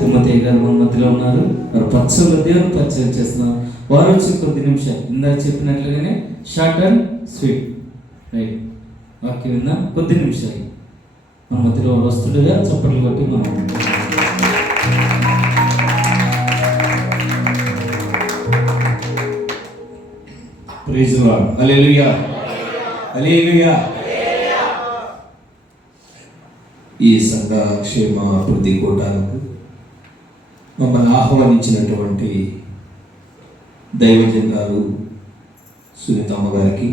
తిమ్మతయ్య గారు మన మధ్యలో ఉన్నారు. వారు పచ్చలు దేవుని పరిచయం చేస్తున్నారు. వారు వచ్చి కొద్ది నిమిషాలు ఇందాక చెప్పినట్లుగానే షార్ట్ అండ్ స్వీట్ రైట్ వాక్యం విందాం. కొద్ది నిమిషాలు మన మధ్యలో వస్తుడుగా చప్పట్లు కొట్టి మనం ప్రైజ్ ది లార్డ్. హల్లెలూయా హల్లెలూయా. ఈ సంఘ క్షేమ అభివృద్ధి కూటాలకు మమ్మల్ని ఆహ్వానించినటువంటి దైవజనురాలు సునీతమ్మ గారికి,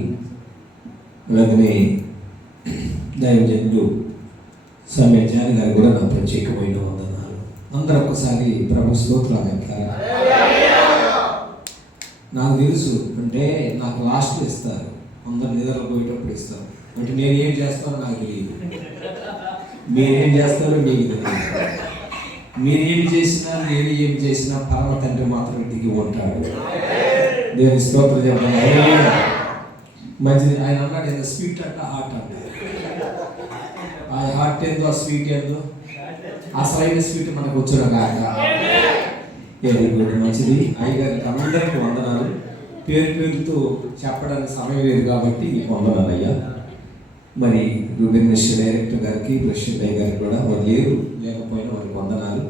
అలాగనే దైవజనులు సమయజాని గారికి కూడా నా ప్రత్యేకమైన వందనాలు. అందరూ ఒక్కసారి ప్రభు స్తోత్రాలు అంటారా? నాకు తెలుసు అంటే నాకు లాస్ట్లో ఇస్తారు, అందరు నిద్రలో పోయేటప్పుడు ఇస్తారు. అంటే నేను ఏం చేస్తానో నాకు తెలియదు, మీరేం చేస్తారో మీకు తెలియదు. మీరు ఏమి చేసినా నేను ఏమి చేసినా పరమ తండ్రి మాత్రం ఇంటికి ఉంటాడు. దేవుని స్తోత్రం చెప్పండి. మంచిది. ఆయన అన్నాడు ఏదో స్వీట్ అంట హార్ట్ అంట. ఆ హార్ట్ ఏందో ఆ స్వీట్ ఏందో అసలైన స్వీట్ మనకు వచ్చును కాక. వెరీ గుడ్, మంచిది. అయ్యగారికి అందరికీ వందనాలు. పేరు పేరుతో చెప్పడానికి సమయం లేదు కాబట్టి నీకు వందనాలు అయ్యా. మరి రూబెన్ మిషన్ డైరెక్టర్ గారికి, ప్రెసిడెంట్ అయ్య గారికి కూడా వారు లేకపోయినా వారికి వందనాలు.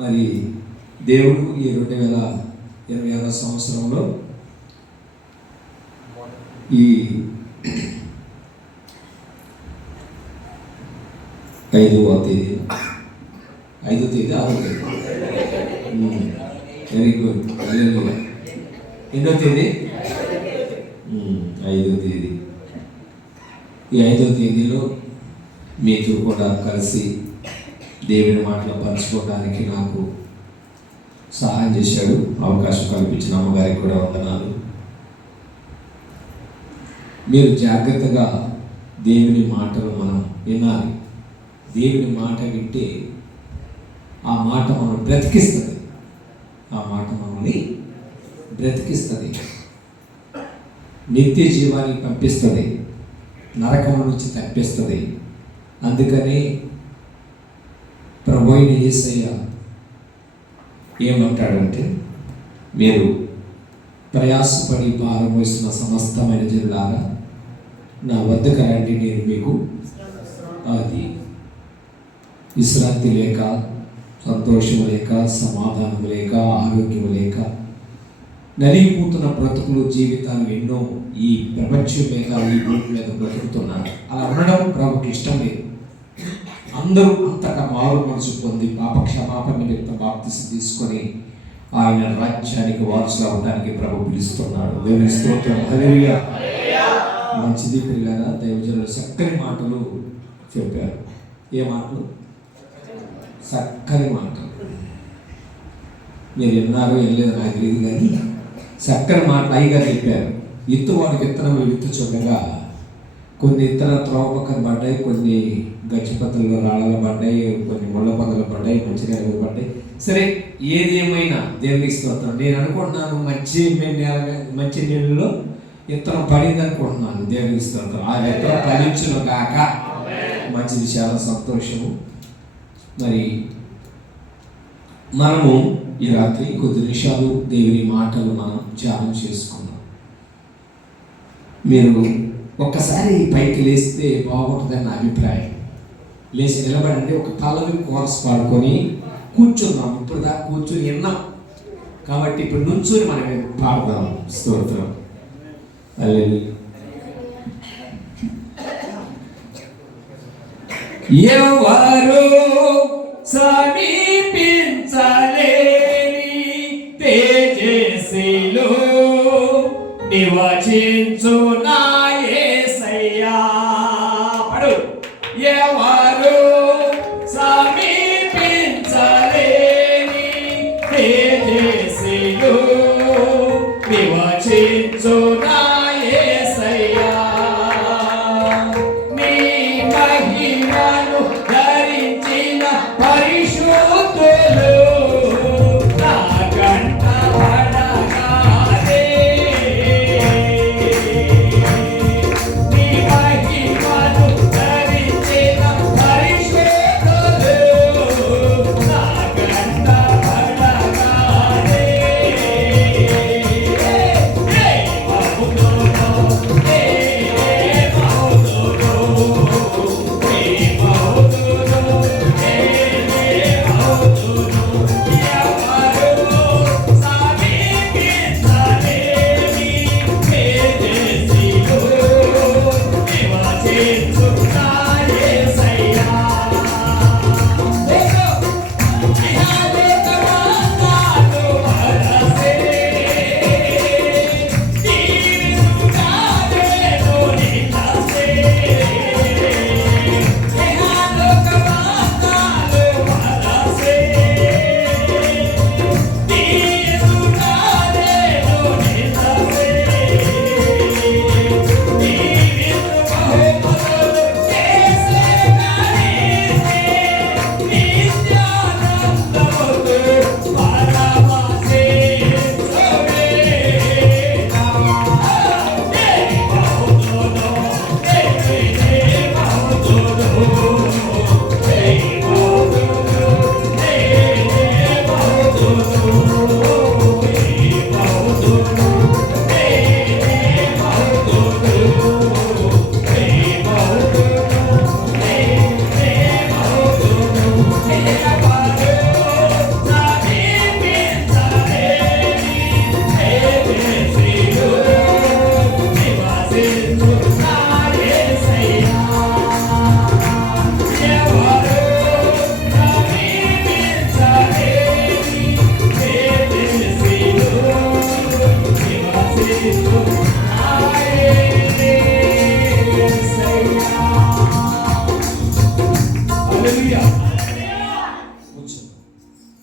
మరి దేవుడు ఈ 2026వ సంవత్సరంలో ఈ 5వ తేదీ 6వ తేదీ వెరీ గుడ్. ఎన్నో తేదీ? 5వ తేదీ. ఈ 5వ తేదీలో మీతో కూడా కలిసి దేవుని మాటలు పంచుకోవడానికి నాకు సహాయం చేశాడు, అవకాశం కల్పించిన అమ్మగారికి కూడా వందనాలు. మీరు జాగ్రత్తగా దేవుని మాటలు మనం వినాలి. దేవుని మాట వింటే ఆ మాట మనం బ్రతికిస్తుంది, ఆ మాట మనల్ని బ్రతికిస్తుంది, నిత్య జీవానికి పంపిస్తుంది, నరకం నుంచి తప్పిస్తుంది. అందుకని ప్రభు అయిన యేసయ్య ఏమంటాడంటే, మీరు ప్రయాసపడి భారం మోస్తున్న సమస్తమైన జనులారా నా వద్దకు రండి, నేను మీకు అది విశ్రాంతి లేక, సంతోషం లేక, సమాధానం లేక, ఆరోగ్యం లేక నలిగిపోతున్న బ్రతుకులు జీవితాలు ఎన్నో ఈ ప్రపంచం మీద, ఈ భూమి మీద బ్రతుకుతున్నారు. అలా ఉండడం ప్రభుకి ఇష్టం లేదు. అందరూ అంతటా మారు మనసు పొంది పాప క్షమాపణ నిమిత్తం బాప్తిసం తీసుకొని ఆయన రాజ్యానికి వారసులు అవడానికి ప్రభు పిలుస్తున్నాడు. దేవుని స్తోత్రం. హల్లెలూయా. మంచిది పిల్లల దైవజనులు చక్కని మాటలు చెప్పారు. ఏ మాటలు? చక్కని మాటలు. మీరు విన్నారో వెళ్ళలేదు నాకు తెలియదు, కానీ చక్కని మాటలు అయ్యగారు చెప్పారు. విత్తువాడికి విత్తనం విత్తుచుండగా కొన్ని ఇతర త్రోవ పక్కన పడ్డాయి, కొన్ని గచ్చిపత్రులు రాళ్ళలో పడ్డాయి, కొన్ని ముళ్ళ పొదలు పడ్డాయి, మంచి నెలలు పడ్డాయి. సరే, ఏది ఏమైనా దేవునికి స్తోత్రం. నేను అనుకుంటున్నాను మంచి నీళ్ళలో విత్తనం పడింది అనుకుంటున్నాను. దేవునికి స్తోత్రం. ఆ విత్తనం ఫలించును కాక. మంచిది, చాలా సంతోషము. మరి మనము ఈ రాత్రి కొద్ది నిమిషాలు దేవుని మాటలు మనం ధ్యానం చేసుకుందాం. మీరు ఒక్కసారి పైకి లేస్తే బాగుంటుందని నా అభిప్రాయం. లేచి నిలబడండి, ఒక పల్లవి కోరస్ పాడుకొని కూర్చుందాం. ఇప్పుడు దాకా కూర్చుని విన్నాం కాబట్టి ఇప్పుడు నుంచుని మనం పాడదాం. స్తోత్రం. హల్లెలూయా. ఎవరు సమీపించలేని తేజస్సులో నివసించు నా యేసయ్యా. పడు. ఎవరు సమీపించలేని తేజస్సులో నివసించు నా యేసయ్యా. నీ మహిమను ధరించిన పరిశుద్ధులు నా కంట పడగానే. నీ మహిమను ధరించిన పరిశుద్ధులు నా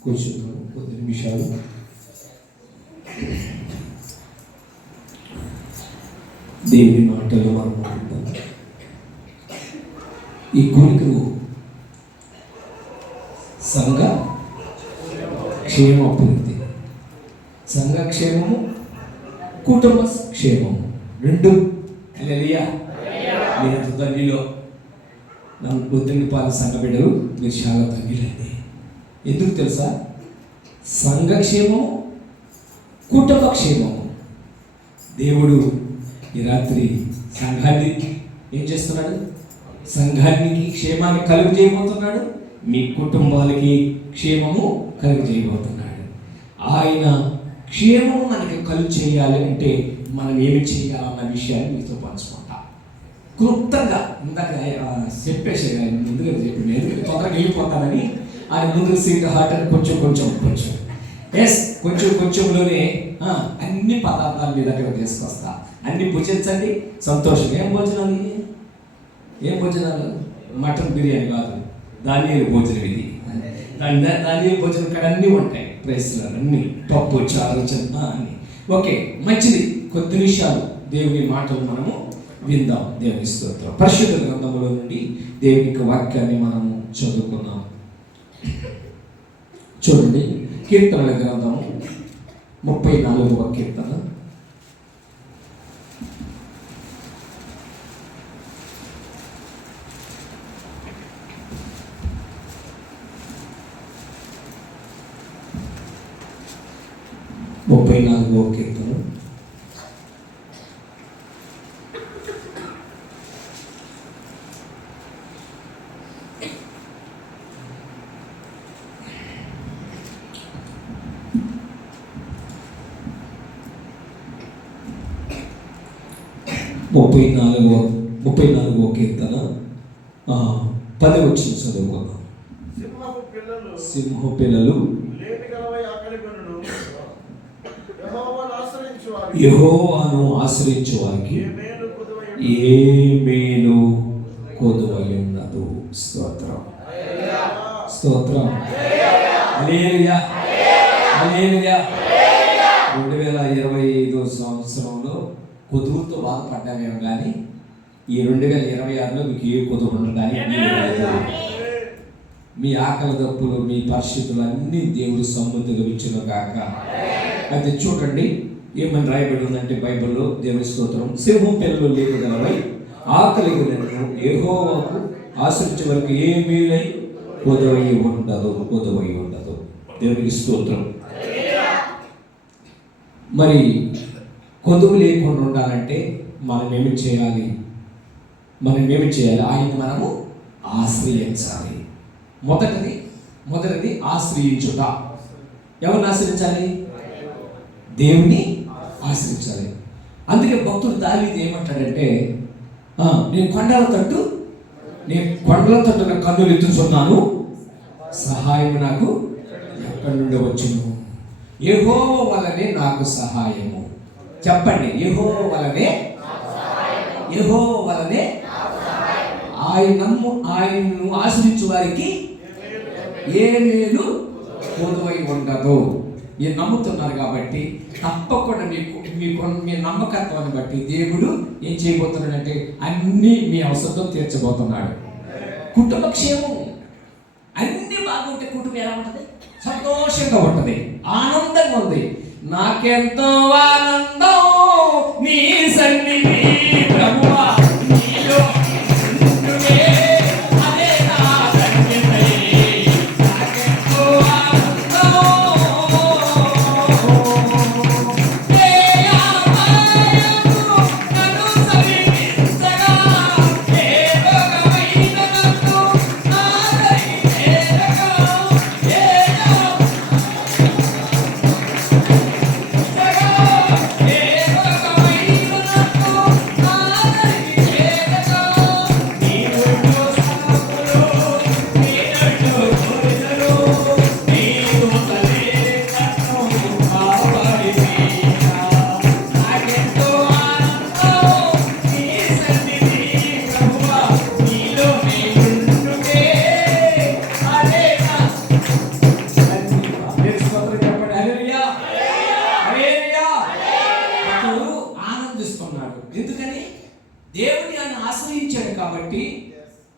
కూర్చున్నాము కొద్ది నిమిషాలు. దేవుని మాటలు మనం మాట్లాడతాం. ఈ కోరికలు సంఘ క్షేమాభివృద్ధి, సంఘ క్షేమము, కుటుంబ క్షేమము రెండు. హల్లెలూయా. మీరు ధన్యులో నన్ను పొద్దున్న పాలు సంఘ బిడ్డలు మీరు చాలా ధన్యులండి. ఎందుకు తెలుసా? సంఘక్షేమము, కుటుంబ క్షేమము. దేవుడు ఈ రాత్రి సంఘాన్ని ఏం చేస్తున్నాడు? సంఘానికి క్షేమాన్ని కలుగు చేయబోతున్నాడు. మీ కుటుంబాలకి క్షేమము కలుగు చేయబోతున్నాడు. ఆయన క్షేమము మనకి కలుగు చేయాలి అంటే మనం ఏమి చేయాలన్న విషయాన్ని మీతో పంచుకుంటా క్లుప్తంగా. ఇందాక చెప్పేసి ఎందుకంటే చెప్పింది, ఎందుకంటే తొందరగా వెళ్ళిపోతానని ఆయన ముందుకు సీట్ హార్ట్ అని కొంచెం కొంచెంలోనే అన్ని పదార్థాలు మీ దగ్గర తీసుకొస్తా. అన్ని భుజించండి, సంతోషం. ఏం భోజనాలు? మటన్ బిర్యానీ కాదు, ధాన్యాల భోజనం ఇది. ధాన్యాల భోజనం ఇక్కడ అన్నీ ఉంటాయి. ప్రైస్లు అన్నీ, పప్పు, చారు, చిన్న అన్ని. ఓకే, మంచిది. కొద్ది నిమిషాలు దేవుని మాటలు మనము విందాం. దేవుని స్తోత్రం. పరిశుద్ధ గ్రంథంలో నుండి దేవుని వాక్యాన్ని మనము చదువుకున్నాం. చూడండి, కీర్తనల గ్రంథము 34వ కీర్తన. కీర్తన 34వ కీర్తన 10వ వచనం చదువుకుందాం. సింహపు పిల్లలు యెహోవాను ఆశ్రయించు వారికి ఏ మేలు కొదువై ఉన్నదు. స్తోత్రం, స్తోత్రం. హల్లెలూయా, హల్లెలూయా. 2025 సంవత్సరంలో కొదువుతో బాధపడ్డామేమో కానీ ఈ 2026లో మీకు ఏ కొదువు ఉండడానికి మీ ఆకలి దప్పులు, మీ పరిస్థితులు అన్నీ దేవుడు సమృద్ధిగా ఇచ్చును గాక. అయితే చూడండి ఏమని రాయబడి ఉందంటే బైబిల్లో, దేవుని స్తోత్రం. సింహం పిల్లలు లేకగలవై ఆకలి గలను యెహోవాకు ఆశ్రయించే వరకు ఏ మేలై కొదువై ఉండదు. దేవునికి స్తోత్రం. మరి కొదువు లేకుండా ఉండాలంటే మనం ఏమి చేయాలి? ఆయన మనము ఆశ్రయించాలి. మొదటిది ఆశ్రయించుట. ఎవరిని ఆశ్రయించాలి? దేవుని ఆశ్రయించాలి. అందుకే భక్తుడు దావీదు ఏమంటాడంటే, నేను కొండల తట్టున కన్నులు ఎత్తుచున్నాను, సహాయం నాకు ఎక్కడి నుండి వచ్చును? యెహోవా వలనే నాకు సహాయము. చెప్పండి, యెహోవా వలనే ఆయన్ను ఆశ్రయించు వారికి ఏ మేలు కొదువై ఉండదు. మీరు నమ్ముతున్నారు కాబట్టి తప్పకుండా మీ నమ్మకత్వాన్ని బట్టి దేవుడు ఏం చేయబోతున్నాడంటే అన్నీ మీ అవసరం తీర్చబోతున్నాడు. కుటుంబ క్షేమం అన్ని బాగుంటే కుటుంబం ఎలా ఉంటుంది? సంతోషంగా ఉంటుంది, ఆనందంగా ఉంది. నాకెంతో ఆనందం నీ సన్నిధి ప్రభువా, నీలో ఉండునే అదే నా ధన్యతే. నాకెంతో ఆనందం నన్ను సమీపించగా ఏ లోకమైన నన్ను ఆదరించేదగా ఏ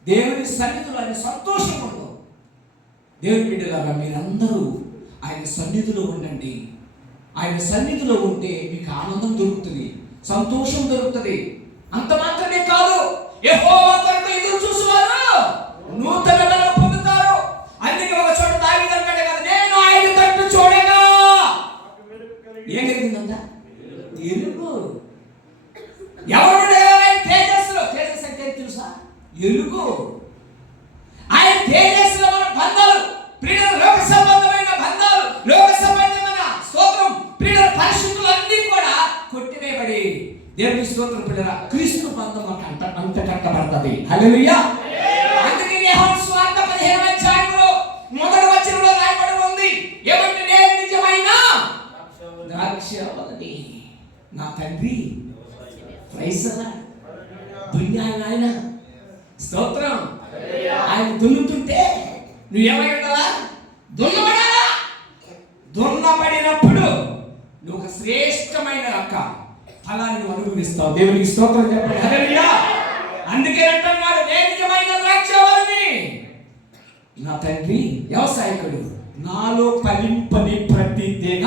దేవుని సన్నిధిలో ఆయన సంతోషం ఉండదు. దేవుని బిడ్డలారా, మీరందరూ ఆయన సన్నిధిలో ఉండండి. ఆయన సన్నిధిలో ఉంటే మీకు ఆనందం దొరుకుతుంది, సంతోషం దొరుకుతుంది. అంత మాత్రమే కాదు, యెహోవా కొరకు ఎదురు చూసేవారు నూతన బలం పొందుతారు. అందుకే ఒక చోట దావీదు అంటాడు కదా, నేను ఆయన తట్టు చూడగా ఏం కలిగిందంట? ఎలుగు. ఎవరు తేజస్సులో, తేజస్సు అంటే తెలుసా? ఎలుగు. ఆయన తేజస్సులో మన బంధాలు, ప్రియుల లోక సంబంధమైన బంధాలు, లోక సంబంధమైన స్తోత్రం, ప్రియుల పరిశుద్ధులన్నీ కూడా కొట్టివేయబడి దేవుని స్తోత్రం ప్రియుల క్రీస్తు బంధం అంత కట్టబడుతుంది. హల్లెలూయా. అందుకే యోహాను సువార్త 15వ అధ్యాయంలో మొదటి వచనంలో రాయబడి ఉంది, ఏమంటే నేను నిజమైన ద్రాక్షవల్లి, నా తండ్రి ఆయన స్తోత్రం. ఆయన దున్నుతుంటే నువ్వేమై ఉండాలా? దున్నబడాలా. దున్నబడినప్పుడు నువ్వు ఒక శ్రేష్టమైన యొక్క ఫలాన్ని నువ్వు అనుభవిస్తావు. దేవునికి స్తోత్రం చెప్పండి. హల్లెలూయా. అందుకే అంటున్నాడు, నేను నిజమైన ద్రాక్షవల్లిని, నా తండ్రి వ్యవసాయకుడు, నాలో ఫలింపని ప్రతి తీగ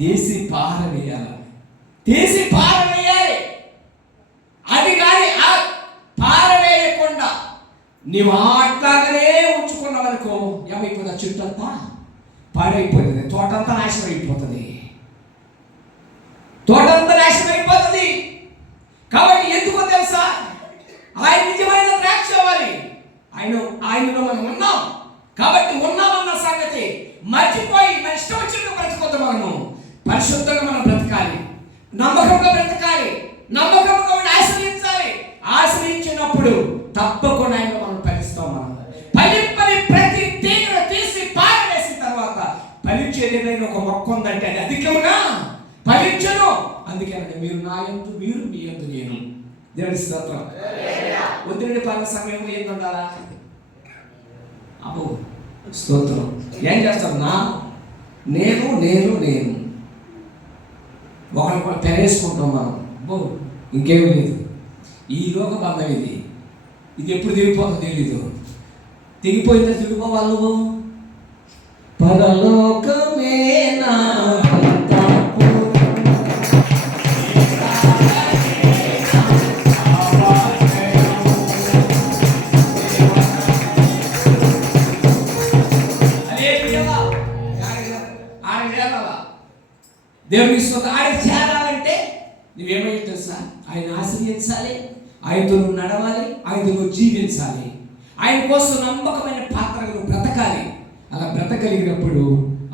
తీసి పారవేయాలి, తీసి పారవేయాలి. అది కానీ ఆ పారవేయకుండా నీవు అట్లాగనే ఉంచుకున్నావనుకో ఏమైపోతుంది? ఆ చుట్టంతా పాడైపోతుంది, తోటంతా నాశనం అయిపోతుంది, తోటంతా నాశనం అయిపోతుంది. కాబట్టి ఎందుకో తెలుసా? ఆయన నిజమైన ద్రాక్షవల్లి, ఆయనలో మనం ఉన్నాం. కాబట్టి ఉన్నామన్న సంగతి మర్చిపోయి మన ఇష్టం వచ్చినట్టు బ్రతకొద్దు. మనము పరిశుద్ధంగా మనం బ్రతకాలి, నమ్మకంగా బ్రతకాలి, నమ్మకంగా ఆశ్రయించాలి. ఆశ్రయించినప్పుడు తప్పకుండా ఆయన మనం ఫలిస్తాం. మనం ఫలింపని ప్రతి తీగను తీసి పారవేసిన తర్వాత ఫలించేది ఏదైనా ఒక మొక్క ఉందంటే అది అధికముగా ఫలించను. అందుకేనంటే మీరు నా యందు, మీరు మీ యందు నేను. దేవుని స్తోత్రం. ఒత్తిడి పాలన సమయంలో ఏం ఉండాలా? అబ్బో స్తోత్రం. ఏం చేస్తారు? నేను నేను నేను ఒకరిని కూడా పెరేసుకుంటాం మనం. అబ్బో ఇంకేమీ లేదు. ఈ లోక బంధం ఇది ఎప్పుడు తెగిపోతుందో తెలీదు. తెగిపోయిందో తెగిపోవాలి. నువ్వు పరలోకమే నా దేవుని ఆయన చేరాలంటే నువ్వేమై తెలుసా? ఆయన ఆశ్రయించాలి, ఆయనతో నువ్వు నడవాలి, ఆయనతో నువ్వు జీవించాలి, ఆయన కోసం నమ్మకమైన పాత్రగా నువ్వు బ్రతకాలి. అలా బ్రతకలిగినప్పుడు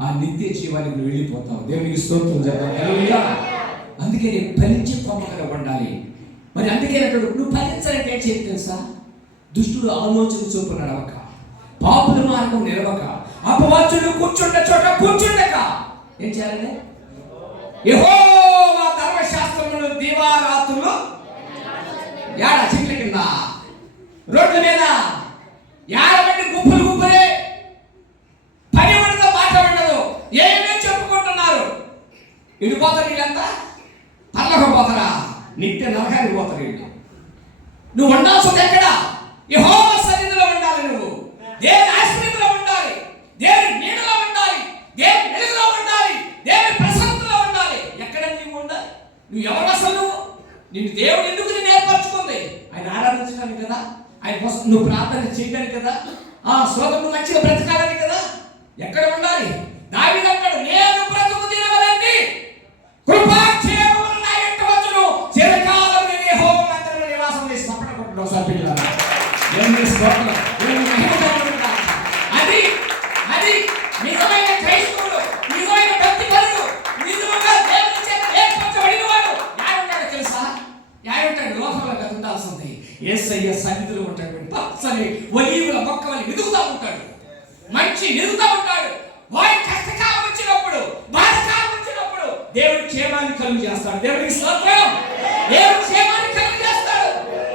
ఆ నిత్య జీవానికి నువ్వు వెళ్ళిపోతావు. దేవునికి స్తోత్రం చెప్పాలి. అందుకే నేను ఫలించి కొమ్మగా ఉండాలి. మరి అందుకే నువ్వు ఫలించాలంటే ఏం చేయాలి తెలుసా? దుష్టుడు ఆలోచన చూపు నడవక, పాపుల మార్గం నిలవక, అపవాదులు కూర్చుండే చోట కూర్చుండక ఏం చేయాలంటే యెహోవా ధర్మశాస్త్రమును దివారాత్రులు చెట్ల కింద, రోడ్ల మీద యాడబెట్టి గుంపులు గుంపులే, పని ఉండదు, మాట ఉండదు, ఏమేమి చెప్పుకుంటున్నారు. ఇడిపోతారు వీళ్ళంతా, పర్లోకం పోతారా? నిత్య నరకానికి పోతారు వీళ్ళు. నువ్వు ఉండాల్సింది ఎక్కడ? యెహోవా సన్నిధిలో ఉండాలి. నువ్వు దేవుని ఆశ్రయంలో ఉండాలి, దేవుని నీడలో ఉండాలి, దేవుని వెలుగులో ఉండాలి, దేవుని ప్రశాంతలో ఉండాలి. ఎక్కడ నీవు ఉండాలి? నువ్వు ఎవరు అసలు? నిన్ను దేవుడు ఎందుకు నేను ఏర్పరచుకుంది? ఆయన ఆరాధించడానికి కదా, ఆయన కోసం నువ్వు ప్రార్థన చేయడానికి కదా, ఆ స్తోత్రం మంచిగా బ్రతకాలని కదా. ఎక్కడ ఉండాలి? దావీదు అంటాడు, నేను బ్రతుకు దినములన్నీ కృపాక్షేమములు నా వెంట వచ్చును, చిరకాలం నేను యెహోవా మందిరములో నివాసం చేసి తప్పకుండా కొట్టుకుంటాను. సార్ పిల్లలారా, దేవుని స్తోత్రం, దేవుని మహిమ కలుగునుగాక. అది నిజమైన క్రైస్తవుడు, నిజమైన భక్తిపరుడు, నిజంగా దేవుని చేత ఏర్పరచబడిన వాడు యాడుంటాడు తెలుసా? యాడుంటాడు? లోకంలో కదా ఉండాల్సింది. యేసయ్య సన్నిధిలో ఉంటాడు. పచ్చని ఒలీవల మొక్క వలె ఎదుగుతూ ఉంటాడు, మంచి ఎదుగుతూ ఉంటాడు. వారి కష్టకాలం వచ్చినప్పుడు, బాధకాలం వచ్చినప్పుడు దేవుడి క్షేమాన్ని కలుగు చేస్తాడు. దేవుడికి స్తోత్రం. దేవుడి క్షేమాన్ని కలుగు చేస్తాడు,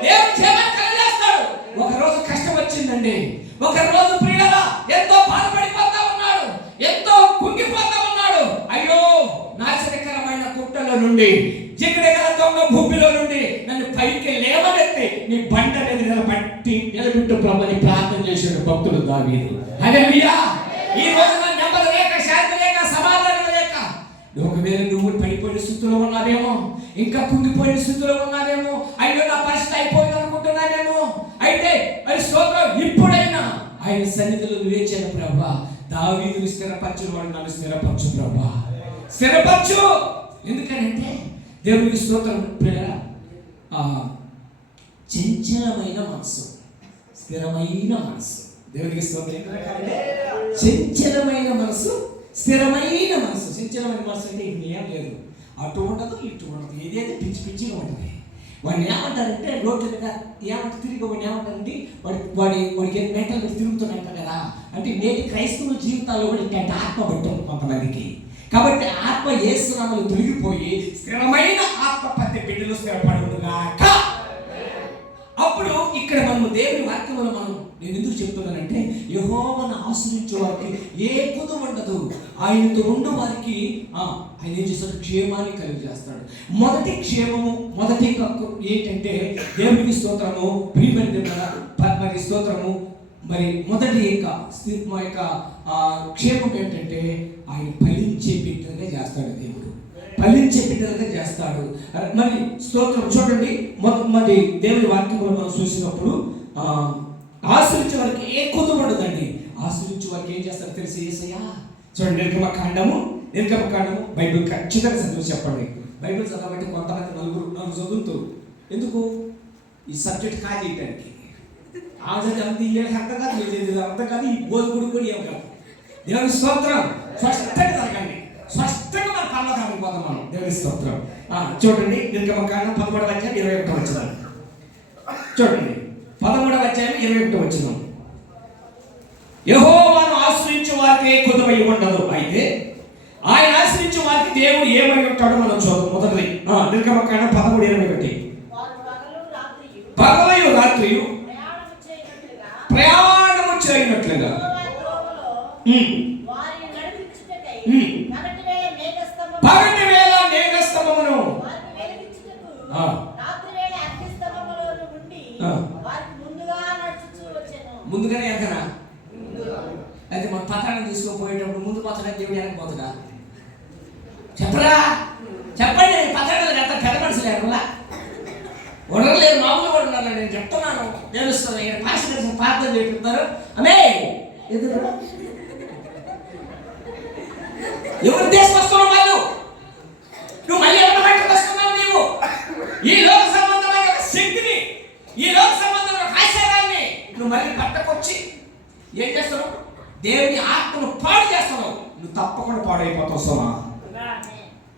దేవుడి క్షేమాన్ని కలుగు చేస్తాడు. ఒక రోజు కష్టం వచ్చిందండి, ఒక రోజు ప్రియులరా ఎంతో బాధపడిపోతా ఉన్నాడు, ఎంతో కుంగిపోతా ఉన్నాడు. అయ్యో, నాశనకరమైన కుట్టలో నుండి, చిక్కడగల దొంగ భూమిలో నుండి నన్ను పైకి లేవనెత్తి నీ బండ అనేది నిలబెట్టి ప్రభుని ప్రార్థన చేసిన భక్తుడు దావీదు. హల్లెలూయా. ఈ రోజున నెమ్మది లేక, శాంతి లేక, సమాధానం లేక, ఒకవేళ నువ్వు పడిపోయిన స్థితిలో ఉన్నావేమో, ఇంకా కుంగిపోయిన స్థితిలో ఉన్నావేమో, అయ్యో నా పరిస్థితి అయిపోయింది అనుకుంటున్నావేమో. అయితే మరి స్తోత్రం, ఇప్పుడైనా ఆయన సన్నిధిలో వేచాను ప్రభా, దావీదుని స్థిరపరచిన వాడు నన్ను స్థిరపరచు ప్రభా, స్థిరపరచు. ఎందుకంటే దేవునికి స్తోత్రం ప్రియరా, చంచలమైన మనసు, స్థిరమైన మనసు. దేవునికి స్తోత్రం. చంచలమైన మనసు, స్థిరమైన మనసు. చంచలమైన మనసు అంటే ఇది ఏం లేదు, అటు ఉండదు ఇటు ఉండదు, ఏదైతే పిచ్చి పిచ్చిగా ఉంటుంది. వాడిని ఏమంటారంటే రోడ్ల మీద ఏమంటారు తిరిగి, వాడిని ఏమంటారంటే వాడికి మెంటల్ తిరుగుతున్నాయంట కదా. అంటే నేటి క్రైస్తవుల జీవితాల్లో కూడా ఇట్లాంటి ఆత్మ పట్టుంది కొంతమందికి. కాబట్టి ఆత్మ యేసునామములో తొలగిపోయి స్థిరమైన ఆత్మ ప్రతి బిడ్డలు స్థిరపడుగాక. అప్పుడు ఇక్కడ మనము దేవుని వాక్యంలో నేను ఎందుకు చెప్తున్నానంటే, యెహోవాను ఆశ్రయించే వారికి ఏ కొదువ ఉండదు, ఆయనతో ఉండే వారికి ఆయన ఏం చేస్తాడు, క్షేమాన్ని కలిగజేస్తాడు. మొదటి క్షేమము, మొదటి ఏంటంటే దేవునికి స్తోత్రము, ప్రియమైన మరి స్తోత్రము. మరి మొదటి మా యొక్క క్షేమం ఏంటంటే ఆయన ఫలించే బిడ్డలుగా చేస్తాడు. దేవుడు ఫలించే బిడ్డలుగా చేస్తాడు. మరి స్తోత్రం చూడండి, మరి దేవుని వాక్యంలో మనం చూసినప్పుడు ఆశ్రయించే వారికి ఏ కొదువ ఉండదండి. ఆశ్రయించే వారికి ఏం చేస్తారు తెలిసి యేసయ్యా. చూడండి, నిర్గమకాండము బైబిల్ ఖచ్చితంగా చదివి చెప్పండి. బైబిల్ చదవబట్టి కొంతమంది నలుగురు చదువుతారు. ఎందుకు? ఈ సబ్జెక్ట్ కాదు చేయడానికి. అర్థం కాదు, అర్థం కాదు, ఈ బోధకుడు కూడా ఏం కాదు. దేవుని స్తోత్రం. స్పష్టంగా జరగండి, స్పష్టంగా మన పర్లోకానికి పోతాం మనం. దేవుని స్తోత్రం. చూడండి, నిర్గమకాండం 13వ అధ్యాయం 21వ వచనం చూడండి. 13వ అధ్యాయం 21వ వచనం. యెహోవాను ఆశ్రయించే వారికి ఏ కొదువై ఉండదు. అయితే ఆయన ఆశ్రయించే వారికి దేవుడు ఏమై ఉంటాడో మనం చూద్దాం. మొదటిది నిర్గమకాండం 13:21. పగలయు రాత్రియు ప్రయాణము చేయనట్లుగా పగటి వేళ మేఘస్తంభమును ముందుగానే ఎక్కడా. అయితే మన పత్రాన్ని తీసుకుపోయేటప్పుడు ముందు పత్రం దేవుడు వెనకపోతుందా? చెప్పరా, చెప్పండి. పత్రాలు ఎంత పెద్ద మనుషులు ఎక్కడా ఉండలేరు, మామూలు కూడా ఉన్నారు. నేను చెప్తున్నాను, తెలుస్తుంది. పాస్టర్ ప్రార్థన చేస్తున్నారు. అమే ఎవరు తీసుకొస్తున్నావు? వాళ్ళు నువ్వు మళ్ళీ ఎవరి బయటకు వస్తున్నావు? నీవు ఈ లోక సంబంధమైన శక్తిని, ఈ లోక సంబంధమైన ఆశయాన్ని నువ్వు మళ్ళీ పట్టకొచ్చి ఏం చేస్తున్నావు? దేవుని ఆత్మను పాడు చేస్తున్నావు. నువ్వు తప్పకుండా పాడైపోతావు సోమా,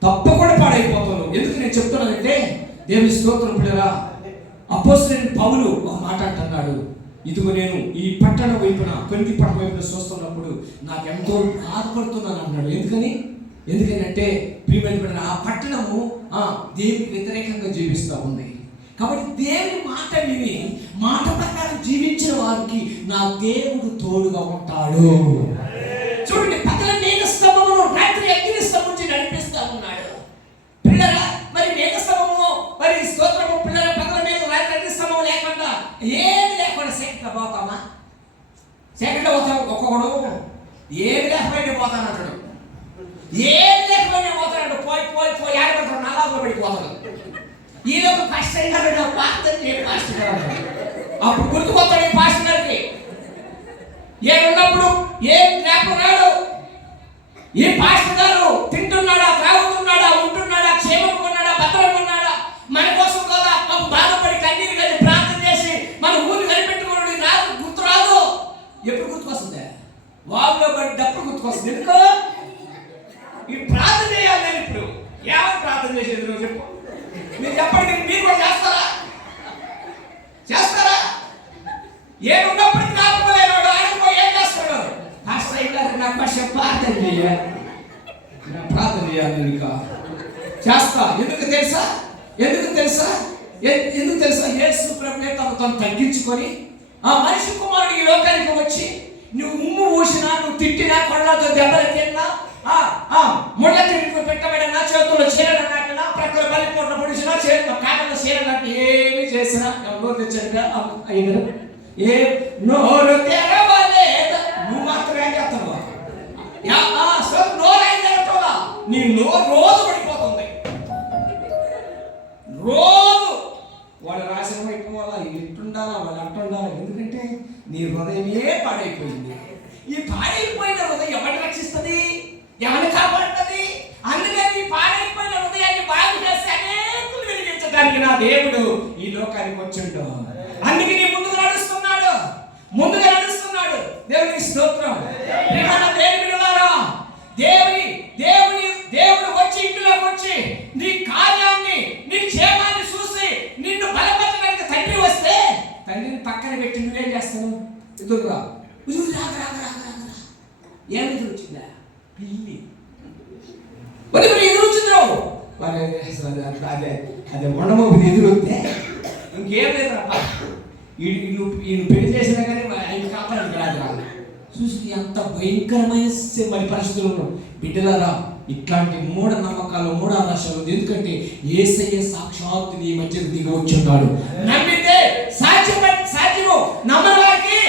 తప్పకుండా పాడైపోతావు. ఎందుకు నేను చెప్తున్నానంటే, దేవుని స్తోత్రం పిల్లరా, అపోస్తలుడైన పౌలు ఒక మాట అంటున్నాడు, ఇదిగో నేను ఈ పట్టణ వైపున, కొరింథీ పట్టణ వైపున చూస్తున్నప్పుడు నాకు ఎంతో బాధపడుతున్నాను అన్నాడు. ఎందుకనంటే ప్రియమైన ఆ పట్టణము దేవునికి వ్యతిరేకంగా జీవిస్తూ ఉంది. కాబట్టి దేవుని మాట విని మాట ప్రకారం జీవించిన వారికి నా దేవుడు తోడుగా ఉంటాడు. చూడండి, పగల మేఘస్తంభమును రాత్రి అగ్ని స్తంభం నుంచి నడిపిస్తా ఉన్నాడు. పిల్లరా, మరి మేఘస్తంభము, మరి స్తోత్రము పిల్లల పగల మీద రాత్రి అగ్ని స్తంభం లేకుండా ఏమి లేకుండా సేకట పోతామా? సేకట పోతాం. ఒక్కొక్కడు ఏమి లేకపోయినా పోతానంటాడు, ఏమి లేకపోయినా పోతాడు. పోయి ఆడపడతాడు, నలాభ పడిపోతాడు. ఈలోపు పాస్టర్ గారు పాస్టర్ గారు అప్పుడు గుర్తుపోతాడు ఈ పాస్టర్ గారికి. ఏమున్నప్పుడు ఏం జ్ఞాపకం రాడు. ఈ పాస్టర్ గారు తింటున్నాడా, తాగుతున్నాడా, ఉంటున్నాడా, క్షేమంగా ఉన్నాడా, భద్రంగా ఉన్నాడా, మన కోసం కదా బాధపడి కన్నీరు కలిసి ప్రార్థన చేసి మన ఊరిని కనిపెట్టుకుని రాదు, గుర్తు రాదు. ఎప్పుడు గుర్తుకొస్తుంది? వాగులో పడ్డప్పుడు గుర్తుకొస్తుంది. ఎందుకు? ఈ ప్రార్థన చేయాలి. నేను ఇప్పుడు ఏమని ప్రార్థన చేసేది నువ్వు చెప్పు. మీరు చెప్పండి, మీరు కూడా చేస్తారా? ఏమున్నప్పటికీ కాకపోలేనాడు ఆయన ఏం చేస్తాడు? నాకు ప్రార్థన చేయాలి, ప్రార్థన చేయాలి. ఇంకా చేస్తా. ఎందుకు తెలుసా? యేసు ప్రభువే తను తగ్గించుకొని ఆ మనిషి కుమారుడు ఈ లోకానికి వచ్చి, నువ్వు ఉమ్ము ఊసినా, నువ్వు తిట్టినా, కొండలతో దెబ్బలు తిన్నా, ముళ్ళ తిరిగి పెట్టబడినా, చేతుల్లో చీరలు నాటినా, ప్రక్కల బలిపోట్ల పొడిచినా, చేతుల్లో కాళ్ళలో చీర నాటి ఏమి చేసినా ఎవరో తెచ్చారుగా అయ్యారు. లోకానికి వచ్చిండు. అందుకే నీ ముందుకు నడుస్తున్నాడు, ముందుగా నడుస్తున్నాడు. దేవునికి స్తోత్రం. ప్రియమైన దేవుని బిడ్డలారా, దేవుడు వచ్చి ఇంట్లోకి వచ్చి నీ కార్యాన్ని, నీ క్షేమాన్ని చూసి నిన్ను బలపరచడానికి తండ్రి వస్తే తండ్రిని పక్కన పెట్టి నువ్వేం చేస్తావు? ఎదురురా, ఏమి ఎదురు వచ్చిందా? పిల్లి. మరి ఎదురు వచ్చిందావు అదే మొండమోపు ఎదురు వస్తే ఇంకేం లేదు రా. ఈయన పెళ్లి చేసినా కానీ ఆయన కాపాడానికి రాదు. చూసి ఎంత భయంకరమైన మరి పరిస్థితులు ఉన్నాం బిడ్డలారా. ఇట్లాంటి మూఢ నమ్మకాలు, మూఢ ఆదర్శాలు, ఎందుకంటే యేసయ్య సాక్షాత్తు నీ మధ్యకు దిగి వచ్చున్నాడు. నమ్మితే సాధ్యము, నమ్మని వారికి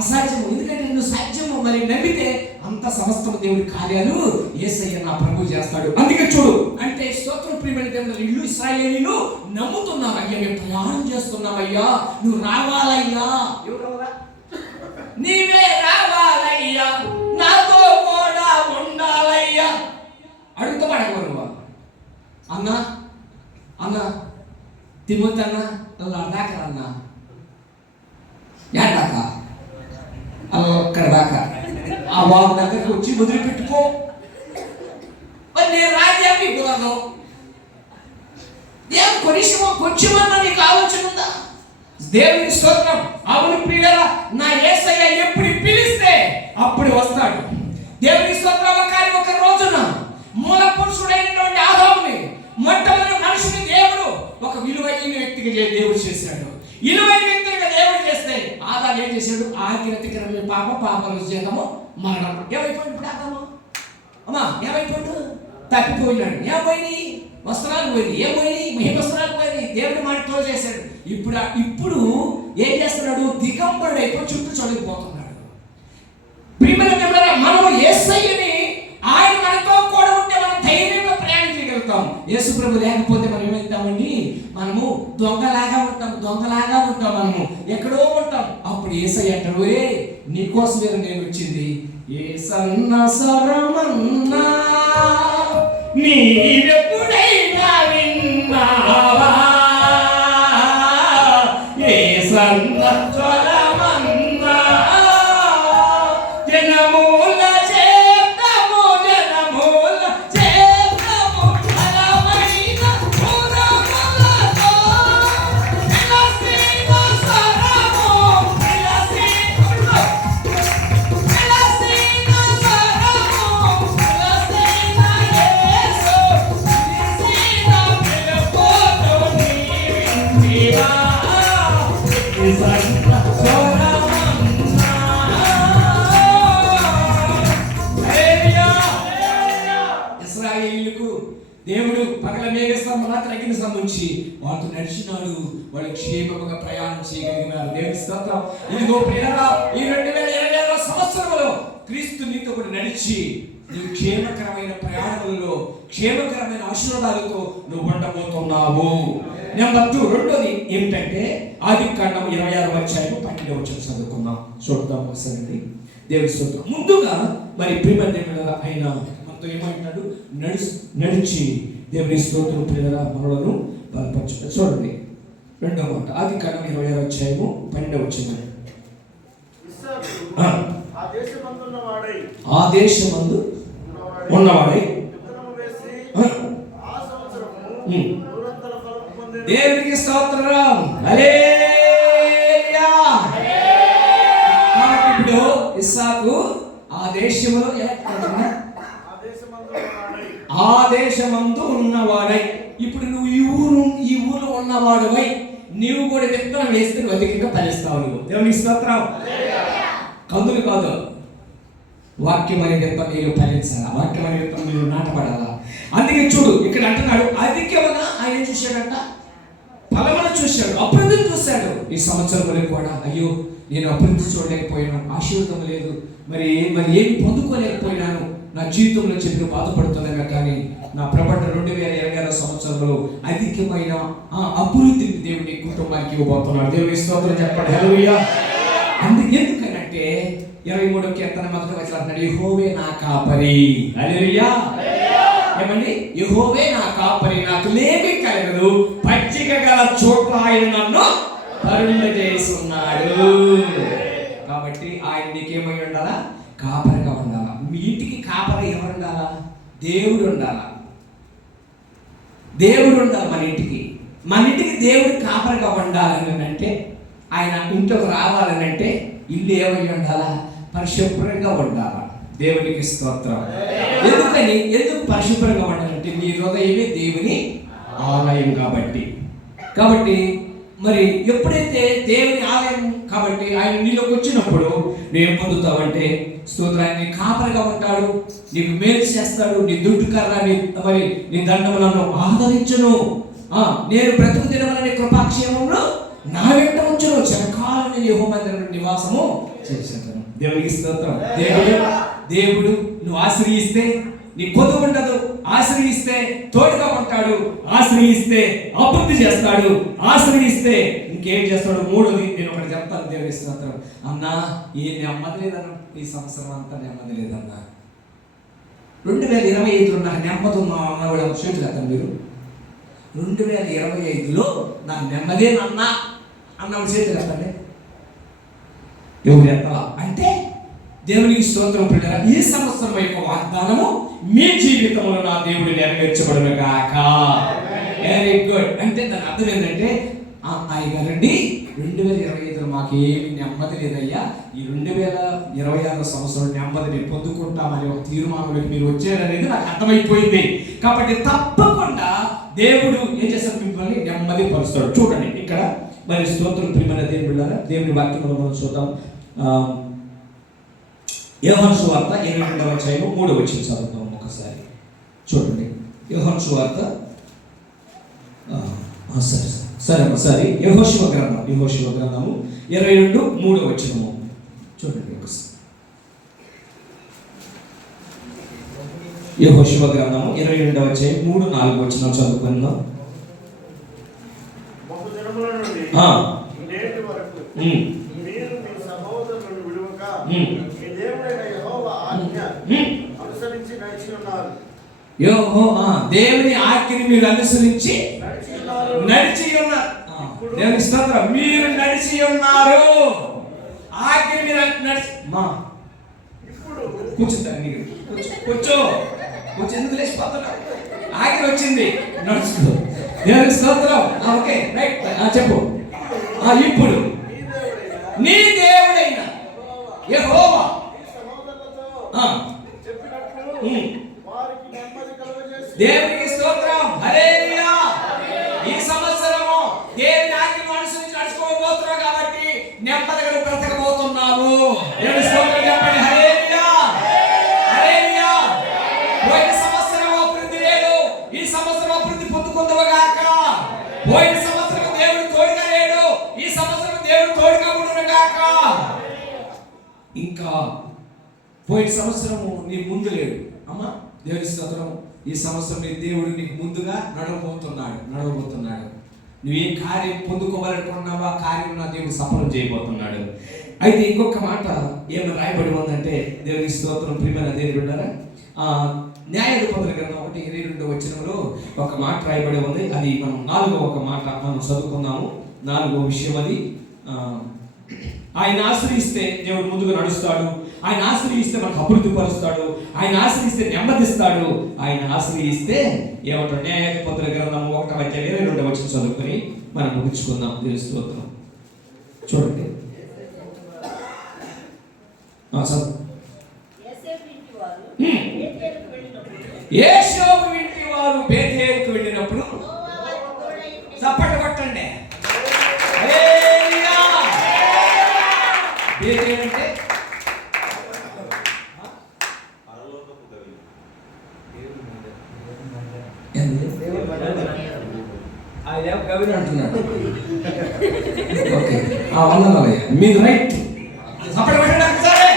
అసాధ్యము. ఎందుకంటే నువ్వు సాధ్యము మరి నమ్మితే అంత సమస్తము దేవుడి కార్యాలు యేసయ్య నా ప్రభు చేస్తాడు. అందుకే చూడు, అంటే స్తోత్రం ప్రియమైన దేవుడు, ఇల్లు ఇశ్రాయేలీయులు నమ్ముతున్నారు. అయ్యా మేము ప్రయాణం చేస్తున్నామయ్యా, నువ్వు రావాలయ్యా, నీవే రావాలయ్యా, నాతో కూడా ఉండాలయ్యా. అడుగుతా పడకూడదు అన్న తిమ్మొద్దు అన్న దాకా అన్న దాకా అక్కడ దాకా ఆ బాబు దగ్గరికి వచ్చి వదిలిపెట్టుకో. మరి నేను రాజ్యాన్ని కుదరదు. కొంచెమన్నా నీకు ఆలోచన ఉందా? దేవుని స్తోత్రం. అవును ప్రియులారా, నా యేసయ్య ఎప్పుడు పిలిస్తే అప్పుడు వస్తాడు. దేవుని స్తోత్రం. ఒక రోజున మూల పురుషుడైనటువంటి ఆదాముని, మొట్టమొదటి మనిషిని దేవుడు ఒక విలువైన వ్యక్తిగా దేవుడు చేశాడు. విలువైన వ్యక్తిగా దేవుడు చేస్తే ఆదాము ఏం చేశాడు? ఆజ్ఞాతికరమైన పాపల చేతము మరణం. ఏమైపోయింది ఇప్పుడు ఆదాము? అమ్మా ఏమైపోయాడు? తప్పిపోయినాడు. ఏమైపోయి? వస్త్రాలు పోయింది. ఏమైంది? మహిమ వస్త్రాలు పోయింది. దేవుడు మాటతో చేశాడు. ఇప్పుడు ఏం చేస్తున్నాడు? దిగంబరుడు అయిపోయి చుట్టూ చొలగిపోతున్నాడు. ప్రియమైన దేవుడారా, మనం యేసయ్యని, ఆయన మనతో కూడా ఉంటే మనం ధైర్యంగా ప్రయాణం చేయగలుగుతాం. యేసు ప్రభు లేకపోతే మనం ఏమవుతామండి? మనము దొంగలాగా ఉంటాం. మనము ఎక్కడో ఉంటాం. అప్పుడు యేసయ్య అంటాడు, ఏ నీకోసమే నేను వచ్చింది. యేసన్న సరమన్నా నీవెప్పుడైనా విన్నావా? యేసన్న స్వరమన్నా జనమూల చేద్దాము, జనమూల చేద్దాము బలమైన పురములతో. విలసిన స్వరము, విలసిన స్వరము, విలసిన యేసు, విలసిన పిలుపుతో నీవింటివా? యేసన్న స్వరమన్నా. ఇశ్రాయేలీయులకు దేవుడు పగల మేఘస్తంభం, రాత్రి అగ్ని సంబంధించి వాళ్ళతో నడిచినాడు. వాళ్ళు క్షేమముగా ప్రయాణం చేయగలిగినారు. దేవుని స్తోత్రం. ఇదిగో ప్రియరా, ఈ 2026 సంవత్సరంలో క్రీస్తు నీతో కూడా నడిచి నువ్వు క్షేమకరమైన ప్రయాణములలో, క్షేమకరమైన ఆశీర్వాదాలతో నువ్వు ఉండబోతున్నావు. నెంబర్ 2, రెండోది ఏమిటంటే ఆదికాండం 26వ అధ్యాయం 12వ వచనం చదువుకుందాం. చూద్దాం ఒకసారి. దేవుని స్తోత్రం. ముందుగా మరి ప్రియమైన దేవుడు ఆయన మనతో ఏమంటాడు? నడిచి దేవుని స్తోత్రం ప్రియరా మనలను బలపరచుతాడు. చూడండి రెండవ మాట, ఆదికాండం 26వ అధ్యాయము 12వ వచనం. ఆ దేశమందు ఉన్నవాడై దేవునికి స్తోత్రం. హల్లెలూయా. కాబట్టి ఇప్పుడు ఇస్సాకు ఆ దేశములో ఆ దేశమందు ఉన్నవాడై. ఇప్పుడు నువ్వు ఈ ఊరు ఉన్నవాడువై నీవు కూడా విత్తనం వేస్తే నువ్వు అధికంగా ఫలిస్తావు. నువ్వు దేవునికి స్తోత్రం. కందులు కాదు, వాక్యం అనే విత్తనం నీళ్ళు ఫలించాలా, వాక్యం అనే విత్తనం నీళ్ళు నాటపడాలా. అందుకే చూడు ఇక్కడ అంటున్నాడు, అధికంగా ఆయన చూశాడంట, ఫలమును చూశాడు, అభివృద్ధిని చూశాడు. ఈ సంవత్సరం కూడా అయ్యో నేను అభివృద్ధి చూడలేకపోయాను, ఆశీర్వాదం లేదు, మరి ఏమి పొందుకోలేకపోయినాను, నా జీవితంలో చెప్పి బాధపడుతున్నాను. కానీ నా ప్రబట్ట 2026 సంవత్సరంలో అధికమైన అభివృద్ధిని దేవుని కుటుంబానికి ఇవ్వబోతున్నాడు. దేవుని స్తోత్రం చెప్పండి. హల్లెలూయా. ఎందుకనంటే 23వ కీర్తన మొదటి వచనం అంటున్నాడు, యెహోవే నా కాపరి. హల్లెలూయా. ఏమండి? యెహోవే నా కాపరి, నాకు లేమి కలగదు, పచ్చిక గల చోట్ల ఆయన నన్ను కరుణ చేసి ఉన్నాడు. కాబట్టి ఆయన నీకేమై ఉండాలా? కాపరిగా ఉండాలా. మీ ఇంటికి కాపరి ఎవరు ఉండాలా? దేవుడు ఉండాలా. దేవుడు ఉండాలి మన ఇంటికి. మన ఇంటికి దేవుడు కాపరిగా ఉండాలని అంటే, ఆయన ఇంట్లోకి రావాలని అంటే ఇల్లు ఏమై ఉండాలా? పరిశుభ్రంగా ఉండాలా. దేవునికి స్తోత్రం. ఎందుకు పరిశుభ్రంగా ఉండాలంటే నీ హృదయమే దేవుని ఆలయం కాబట్టి మరి ఎప్పుడైతే దేవుని ఆలయం కాబట్టి ఆయన నీలోకి వచ్చినప్పుడు నువ్వేం పొందుతావంటే స్తోత్రాన్ని కాపరిగా ఉంటాడు, నీకు మేలు చేస్తాడు, నీ దుడ్డు కర్ర మరి నీ దండములను ఆదరించును. నేను బ్రతుకు దినములని కృపాక్షేమంలో నా వెంట వచ్చును, చిరకాలం యెహోవా మందిరంలో నివాసము చేసేదను. దేవునికి స్తోత్రం. దేవుడు నువ్వు ఆశ్రయిస్తే నీ కొద్దు ఉండదు, ఆశ్రయిస్తే తోడుగా ఉంటాడు, ఆశ్రయిస్తే అభివృద్ధి చేస్తాడు, ఆశ్రయిస్తే ఇంకేం చేస్తాడు. మూడోది నేను ఒకటి చెప్తాను. దేవుని స్తోత్రం. అన్నా ఈ నెమ్మది లేదన్నా, ఈ సంవత్సరం అంతా నెమ్మది లేదన్నా. 2025లో నాకు నెమ్మది ఉన్నా అన్న చేతులు కదా మీరు. 2025లో నాకు నెమ్మదేనన్నా అన్నవాడు చేతులు కదండి. ఎవరు ఎత్తలా అంటే దేవునికి స్తోత్రం. పిల్లరా, ఈ సంవత్సరం యొక్క వాగ్దానము మీ జీవితంలో నా దేవుడు నెరవేర్చబడును గాక. Very good. అంటే దాని అర్థం ఏంటంటే అయ్యగారండి 2025లో మాకు ఏమి నెమ్మది లేదయ్యా, ఈ 2026 సంవత్సరం నెమ్మదిని పొందుకుంటామని ఒక తీర్మానంలోకి మీరు వచ్చారనేది నాకు అర్థమైపోయింది. కాబట్టి తప్పకుండా దేవుడు ఏం చేస్తాడు? మిమ్మల్ని నెమ్మది పరుస్తాడు. చూడండి ఇక్కడ మరి స్తోత్రం. ప్రియమైన దేవుళ్ళారా, దేవుని వాక్యంలో మనం చూద్దాం. యోహాను సువార్త 8వ అధ్యాయం 3వ వచనం చదువుతాం ఒకసారి. చూడండి యోహాను సువార్త సరే యెహోషువ గ్రంథము 22:3వ వచనము చూడండి ఒకసారి. యెహోషువ గ్రంథము 22వ అధ్యాయం 3-4 వచనాలు చదువుకుందాం. దేవుని ఆజ్ఞని మీరు అనుసరించి నడిచి ఉన్నారు. దేవుని స్తోత్రం. మీరు నడిచి ఉన్నారు. ఆజ్ఞని మీరు నడిచి కూర్చుంటారు. కూర్చో ఎందుకు లేచిపోతున్నా? ఆజ్ఞ వచ్చింది, నడుచుకో. దేవుని స్తోత్రం. Okay right. చెప్పు. ఇప్పుడు నీ దేవుడైన యెహోవా దేవునికి స్తోత్రం. హల్లెలూయా. ఈ సంవత్సరము దేవుని ఆజ్ఞను అనుసరించి నడుచుకోబోతున్నావు కాబట్టి నెమ్మదిగా బ్రతకబోతున్నావు. దేవుని స్తోత్రం చెప్పండి. హల్లెలూయా. హల్లెలూయా. పోయిన సంవత్సరం అభివృద్ధి లేదు, ఈ సంవత్సరం అభివృద్ధి పొందుకుందువుగాక. పోయిన సంవత్సరం దేవుడు తోడుగా లేడు, ఈ సంవత్సరం దేవుడు తోడుగా ఉండునుగాక. ఇంకా పోయిన సంవత్సరము నీ ముందు లేడు అమ్మా. దేవుని స్తోత్రం. ఈ సంవత్సరం నీ దేవుడు నీకు ముందుగా నడవబోతున్నాడు. నువ్వు ఏ కార్యం పొందుకోవాలనుకున్నావో ఆ కార్యం నా దేవుడు సఫలం చేయబోతున్నాడు. అయితే ఇంకొక మాట ఏమైనా రాయబడి ఉందంటే దేవుని స్తోత్రం. ప్రియమైన దేవుని బిడ్డలారా, న్యాయాధిపతుల గ్రంథం 1:22 వచనంలో ఒక మాట రాయబడి ఉంది. అది మనం 4వ ఒక మాట మనం చదువుకున్నాము. 4వ విషయం అది. ఆయన ఆశ్రయిస్తే దేవుడు ముందుకు నడుస్తాడు. ఆయన ఆశ్రయిస్తే మనకు అభివృద్ధి పరుస్తాడు. ఆయన ఆశ్రయిస్తే నెమ్మదిస్తాడు. ఆయన ఆశ్రయిస్తే ఏమంటాడు? న్యాయాధిపతుల గ్రంథం 1:22 వచనం చదువుకొని మనం ముగించుకుందాం. దేవుని స్తోత్రం. చూడండి యేషోబు ఇంటి వారు బేతేలుకు వెళ్ళినప్పుడు చప్పట్లు కొట్టండి. బేతేలు అంటే ఆయన గవిని అంటున్నాడు. ఓకే, వందనాలయ్య, మీరు రైట్. చప్పట్లు కొట్టండి సరే.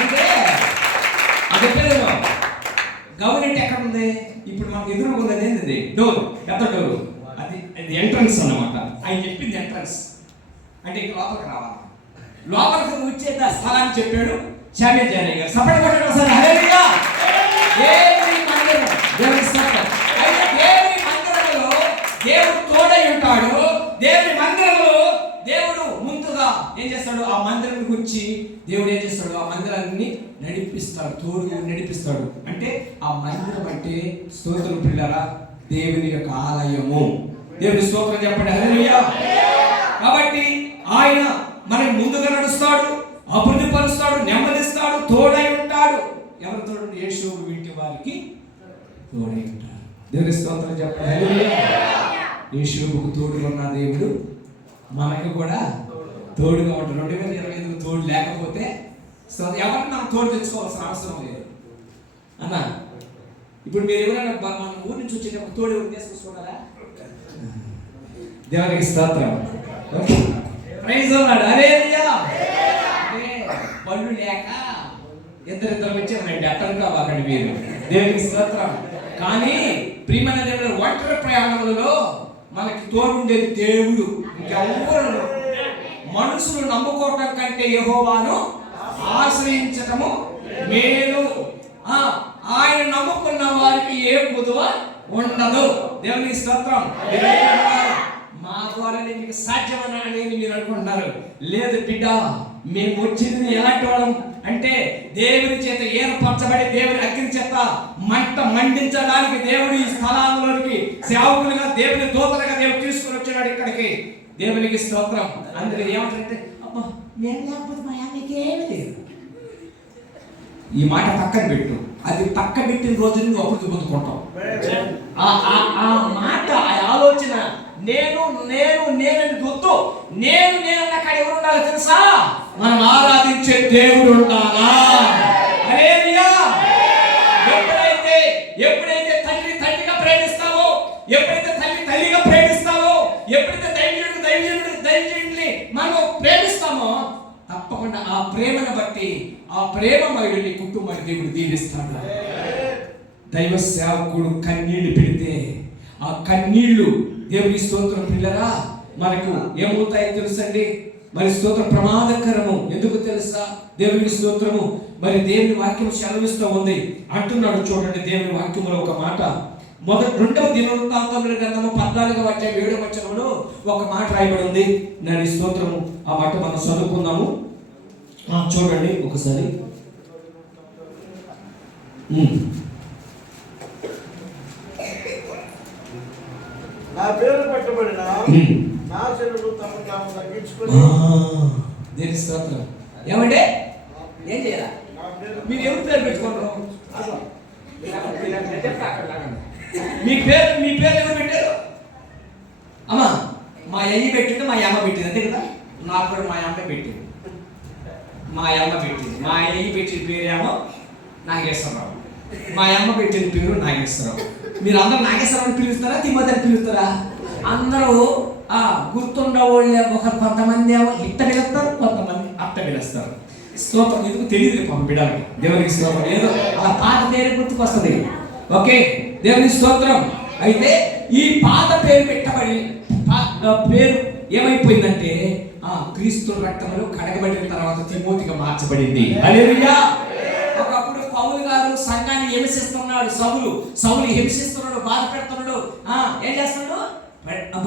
అంటే అది చెప్పేదేమో గవిని అంటే ఎక్కడ ఉంది? ఇప్పుడు మనకు ఎదురుగా ఉన్నది ఏంది? డోర్, పెద్ద డోరు. అది ఎంట్రన్స్ అన్నమాట. ఆయన చెప్పింది ఎంట్రన్స్ అంటే ఇక లోపలికి రావాలి. లోపలికి వచ్చే స్థలాన్ని చెప్పాడు శామ్యూయల్ జానీ గారు. సపరేట్ కొట్టండి సార్. హల్లెలూయా. దేవుని మందిరం, దేవుని స్తోత్రం. అయితే దేవుని మందిరంలో దేవుడు తోడై మందిరాన్ని నడిపిస్తాడు, తోడు నడిపిస్తాడు. అంటే ఆ మందిరం అంటే స్తోత్రం పిల్లరా దేవుని యొక్క ఆలయము. దేవుని స్తోత్రం చెప్పండి హల్లెలూయా. కాబట్టి ఆయన మనకి ముందుగా నడుస్తాడు, అభివృద్ధి పరుస్తాడు, నెమ్మదిస్తాడు, తోడై ఉంటాడు. ఎవరు తోడు? యేషోబు ఇంటి వారికి తోడై ఉంటాడు. దేవుని స్తోత్రం చెప్పండి హల్లెలూయా. యేషోబుకు తోడుగా ఉన్న దేవుడు మనకి కూడా తోడుగా ఉంటాడు. 2025 తోడు లేకపోతే ఎవరిని మనం తోడు తెచ్చుకోవాల్సిన అవసరం లేదు అన్న. ఇప్పుడు మీరు ఎవరైనా మన ఊరి నుంచి వచ్చేటప్పుడు తోడు ఎవరు తీసుకొచ్చుకోవాలా? దేవునికి స్తోత్రం. ప్రైజ్ అన్నాడు హల్లెలూయా. పళ్ళు లేక ఇద్దరిద్దరు వచ్చారండి, అట్టం కావాలండి మీరు. దేవునికి స్తోత్రం. కానీ ప్రియమైన దేవుడు, ఒంటరి ప్రయాణములలో మనకి తోడుండేది దేవుడు. ఇంకెవ్వరు మనుషులు నమ్ముకోవటం కంటే యెహోవాను ఆశ్రయించటము మేలు. ఆయన నమ్ముకున్న వారికి ఏ కుదువ ఉండదు. దేవుని స్తోత్రం. మా ద్వారానే మీకు సాధ్యమని మీరు అనుకుంటున్నారు. లేదు బిడ్డ, మేము వచ్చింది ఎలాంటి వాళ్ళం అంటే దేవుని చేత ఏర్పరచబడి దేవుని అగ్ని చేత మంట మండించడానికి దేవుడు ఈ స్థలాల్లోనికి సేవకులుగా దేవుని దూతలుగా దేవుడు తీసుకుని వచ్చాడు ఇక్కడికి. దేవునికి స్తోత్రం. అందుకే ఏమంటారంటే అబ్బా మేము లేకపోతే మా అన్నకేమీ లేదు. ఈ మాట పక్కన పెట్టు. అది పక్క పెట్టిన రోజు నువ్వు అభివృద్ధి పొందుకుంటావు. ఆ మాట, ఆ ఆలోచన నేను నేను నేనని గుర్తు. నేను నేనన్న కాడ ఎవరు ఉండాలో తెలుసా? మనం ఆరాధించే దేవుడు ఉండాలా? హల్లెలూయా. ఎప్పుడైతే తండ్రి తండ్రిగా ప్రేమిస్తావో, ఎప్పుడైతే తల్లి తల్లిగా ప్రేమిస్తావో, ఎప్పుడైతే దైవజనుడిని మనం ప్రేమిస్తామో తప్పకుండా ఆ ప్రేమను బట్టి ఆ ప్రేమమయుడు నీ కుటుంబాన్ని దేవుడు దీవిస్తాడు. దైవ సేవకుడు కన్నీళ్లు పెడితే ఆ కన్నీళ్లు దేవుని స్తోత్రం పిల్లరా మనకు ఏమవుతాయో తెలుసండి. మరి స్తోత్రం ప్రమాదకరము. ఎందుకు తెలుసా? దేవుని స్తోత్రము మరి దేవుని వాక్యం సెలవిస్తూ ఉంది. అంటున్నాడు చూడండి దేవుని వాక్యములో ఒక మాట. 2వ దినవృత్తాంతముల గ్రంథము 14వ అధ్యాయం 7వ వచనంలో ఒక మాట రాయబడి ఉంది. దాని స్తోత్రము ఆ మాట మనం చదువుకుందాము. చూడండి ఒకసారి. నా పేరు పట్టబడిన నా చెరువులు తమను తాము తగ్గించుకొని దేని స్తోత్రం. ఏమంటే ఏం చేయాలా? మీరు ఎవరి పేరు పెట్టుకుంటారు? మీ పేరు ఎవరు పెట్టారు? అమ్మా మా అయ్యి పెట్టింది, మా అమ్మ పెట్టింది, అంతే కదా. నాకు కూడా మా అమ్మ పెట్టింది, మా అమ్మ పెట్టింది. మా అయ్యి పెట్టిన పేరేమో నాగేశ్వరరావు, మా అమ్మ పెట్టిన పేరు నాగేశ్వరరావు. మీరు అందరూ నాగేశ్వరరావు అని పిలుస్తారా, తిమ్మతి అని పిలుస్తారా? అందరూ గుర్తుండవాళ్ళు. కొంతమంది ఏమో ఇట్ట పిలుస్తారు, కొంతమంది అట్ట పిలుస్తారు. స్తోత్రం. ఎందుకు తెలియదు పాపం బిడ్డలకి. దేవునికి స్తోత్రం. ఏదో అలా పాత పేరు గుర్తుకొస్తుంది. ఓకే, దేవుని స్తోత్రం. అయితే ఈ పాత పేరు పెట్టబడి పేరు ఏమైపోయిందంటే క్రీస్తు రక్తంలో కడగబడిన తర్వాత తిమోతిగా మార్చబడింది. హల్లెలూయా. ఒకప్పుడు పౌలు గారు సంఘాన్ని హింసిస్తున్నాడు. సౌలు హింసిస్తున్నాడు, బాధ పెడుతున్నాడు. ఏం చేస్తున్నాడు?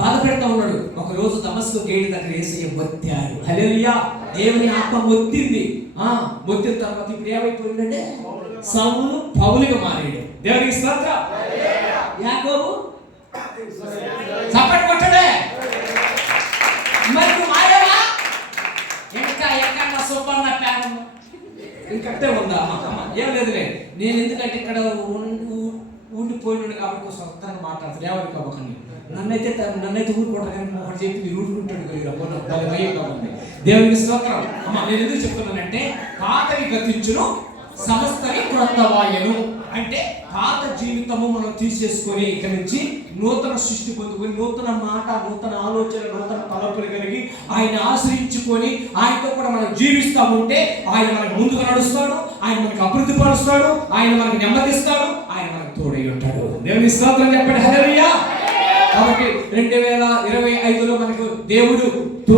బాధ పెడతా ఉన్నాడు. ఒక రోజు దమస్కు గేటు దగ్గర యేసయ్య మొత్తాడు. హల్లెలూయా. దేవుని ఆత్మ మొత్తింది. మొత్తిన తర్వాత ఇప్పుడు ఏమైపోయిందంటే సౌలు పౌలుగా మారాడు. దేవునికి స్తోత్రం. యాకోబు చప్పటి కొట్టడే. మరి నువ్వు మారావా? ఎక్కడ సుబ్బన్న ప్యానం ఇంకట్టే ఉందా? ఏం లేదులే. నేను ఎందుకంటే ఇక్కడ ఉండిపోయినాడు కాబట్టి సొంతంగా మాట్లాడతాను. ఎవరికి కాబట్టి నన్నైతే ఊరుకుంటాను, కానీ ఒకటి చెప్పి మీరు ఊరుకుంటాడు. దేవునికి స్తోత్రం. అమ్మ నేను ఎందుకు చెప్తున్నానంటే పాతవి గతించును సమస్తవి క్రొత్తవాయను. అంటే పాత జీవితము మనం తీసేసుకొని ఇక నుంచి నూతన సృష్టి పొందుకొని నూతన మాట, నూతన ఆలోచన, నూతన తలపులు కలిగి ఆయన ఆశ్రయించుకొని ఆయనతో కూడా మనం జీవిస్తూ ఉంటే ఆయన మనకు ముందుగా నడుస్తాడు, ఆయన మనకు అభివృద్ధి పరుస్తాడు, ఆయన మనకు నెమ్మదిస్తాడు, ఆయన మనకు తోడై ఉంటాడు. దేవుని స్తోత్రం చెప్పండి. హల్లెలూయా. కాబట్టి 2025లో మనకు దేవుడు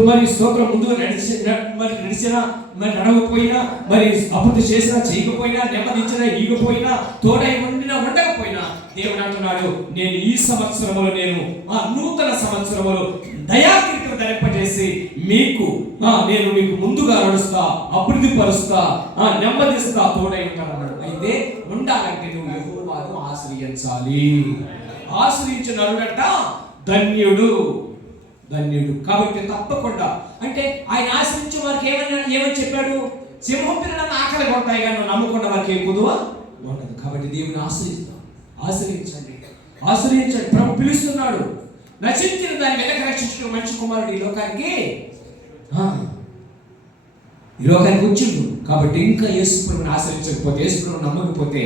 మరి స్తోత్రం ముందుగా నడిచినా మరి నడవకపోయినా, మరి అభివృద్ధి చేసినా చేయకపోయినా, నెమ్మదించినా ఈగిపోయినా, తోడై ఉండకపోయినా దేవుడు అంటున్నాడు, నేను ఈ సంవత్సరములో నేను నూతన సంవత్సరములో దయాకీర్తిని ధరింపజేసి మీకు నేను మీకు ముందుగా నడుస్తా, అభివృద్ధి పరుస్తా, నెమ్మదిస్తా, తోడై ఉంటాను. అయితే ఉండాలంటే నువ్వు యెహోవాను ఆశ్రయించాలి. ఆశ్రయించిన నరుడట ధన్యుడు. కాబట్టి తప్పకుండా అంటే ఆయన ఆశ్రయించే వారికి ఏమని చెప్పాడు? సింహం పిల్లలను ఆకలి కొట్టాయి కానీ నువ్వు నమ్ముకున్న వారికి ఏ కుదువ ఉండదు. కాబట్టి దేవుని ఆశ్రయించండి. ప్రభు పిలుస్తున్నాడు. నశించిన దాన్ని వెనక రక్షించిన మంచి కుమారుడు ఈ లోకానికి వచ్చిండు. కాబట్టి ఇంకా యేసు ప్రభువుని ఆశ్రయించకపోతే, యేసు ప్రభువుని నమ్మకపోతే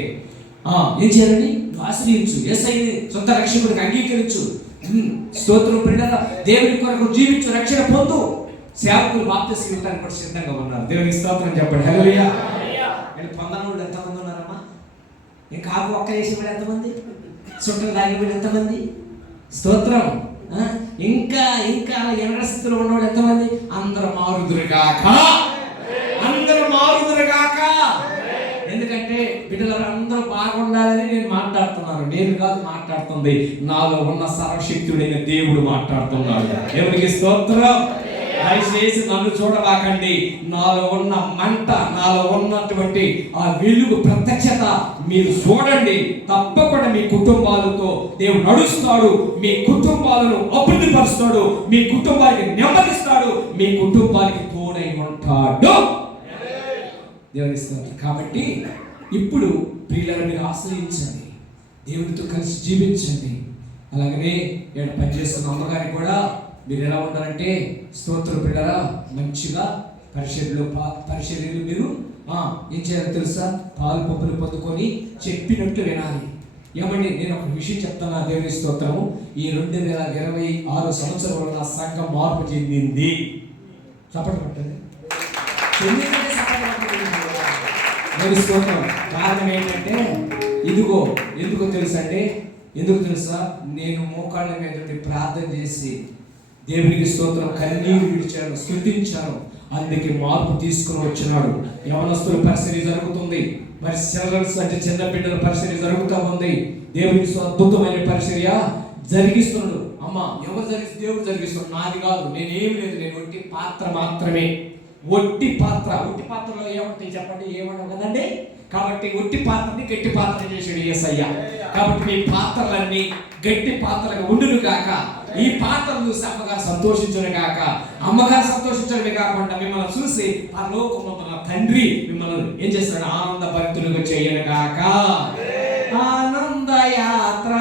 ఏం చేయాలని? ఆశ్రయించు, యేసయ్యని సొంత రక్షకుడికి అంగీకరించు, స్తోత్రం ప్రియులారా, దేవుని కొరకు జీవించు, రక్షణ పొందు. సేవకులు బాప్తిస్మం ఇవ్వడానికి కూడా సిద్ధంగా ఉన్నారు. దేవునికి స్తోత్రం చెప్పండి. హల్లెలూయా. పొందని వాళ్ళు ఎంతమంది ఉన్నారమ్మా? ఇంకా ఆకు ఒక్క వేసి వాళ్ళు ఎంతమంది? చుట్టలు తాగి వాళ్ళు ఎంతమంది? స్తోత్రం. ఇంకా ఎనగ స్థితిలో ఉన్నవాళ్ళు ఎంతమంది? అందరూ మారుదురుగాక. ఎందుకంటే బిడ్డలు అందరూ బాగుండాలని నేను మాట్లాడుతున్నాను. నేను కాదు మాట్లాడుతుంది, నాలో ఉన్న సర్వశక్తుడైన దేవుడు మాట్లాడుతున్నాడు. దేవునికి స్తోత్రం. దయచేసి నన్ను చూడవాకండి. నాలో ఉన్న మంట, నాలో ఉన్నటువంటి ఆ వెలుగు ప్రత్యక్షత మీరు చూడండి. తప్పకుండా మీ కుటుంబాలతో దేవుడు నడుస్తాడు. మీ కుటుంబాలను అభివృద్ధి పరుస్తాడు. మీ కుటుంబానికి నెమ్మదిస్తాడు. మీ కుటుంబానికి తోడై ఉంటాడు. దేవుని స్తోత్రం. కాబట్టి ఇప్పుడు ప్రియులను మీరు ఆశ్రయించండి, దేవునితో కలిసి జీవించండి. అలాగనే ఇక్కడ పనిచేస్తున్న అమ్మగారికి కూడా మీరు ఎలా ఉండాలంటే, స్తోత్రం పిల్లరా, మంచిగా పరిచర్యలు మీరు ఏం చేయాలో తెలుసా? పాలు పప్పులు పొందుకొని చెప్పినట్టు వినాలి. ఏమండి, నేను ఒక విషయం చెప్తాను. దేవుని స్తోత్రము. ఈ 2026 సంవత్సరంలో నా సంఘం మార్పు చెందింది. చప్పట్లు పట్టండి. కారణం ఏంటంటే ఎందుకు తెలుసా? నేను మోకాళ్ళ మీద ప్రార్థన చేసి దేవునికి స్తోత్రం కన్నీరు విడిచాను, స్తుతించాను. అందుకే మార్పు తీసుకుని వచ్చినాడు. యవనస్తుల పరిస్థితి జరుగుతుంది, మరి చిల్డ్రన్స్ అంటే చిన్న బిడ్డల పరిస్థితి జరుగుతూ ఉంది. దేవునికి అద్భుతమైన పరిచర్య జరిగిస్తున్నాడు. అమ్మ ఎవరు దేవుడు జరిగిస్తున్నాడు, నాది కాదు, నేనేమి లేదు, నేను ఒట్టి పాత్ర మాత్రమే. ఒట్టి పాత్రలో ఏమంటాయి చెప్పండి? ఏమన్నా కదండి. కాబట్టి ఒట్టి పాత్రని గట్టి పాత్ర చేసాడు యేసయ్య. కాబట్టి మీ పాత్రలన్నీ గట్టి పాత్రగా ఉండును గాక. ఈ పాత్రలు చూసి అమ్మగారు సంతోషించను గాక. అమ్మగారు సంతోషించడమే కాకుండా మిమ్మల్ని చూసి పరలోకమున ఉన్న తండ్రి మిమ్మల్ని ఏం చేస్తాడు? ఆనంద భరితులుగా చేయను గాక. ఆనంద యాత్ర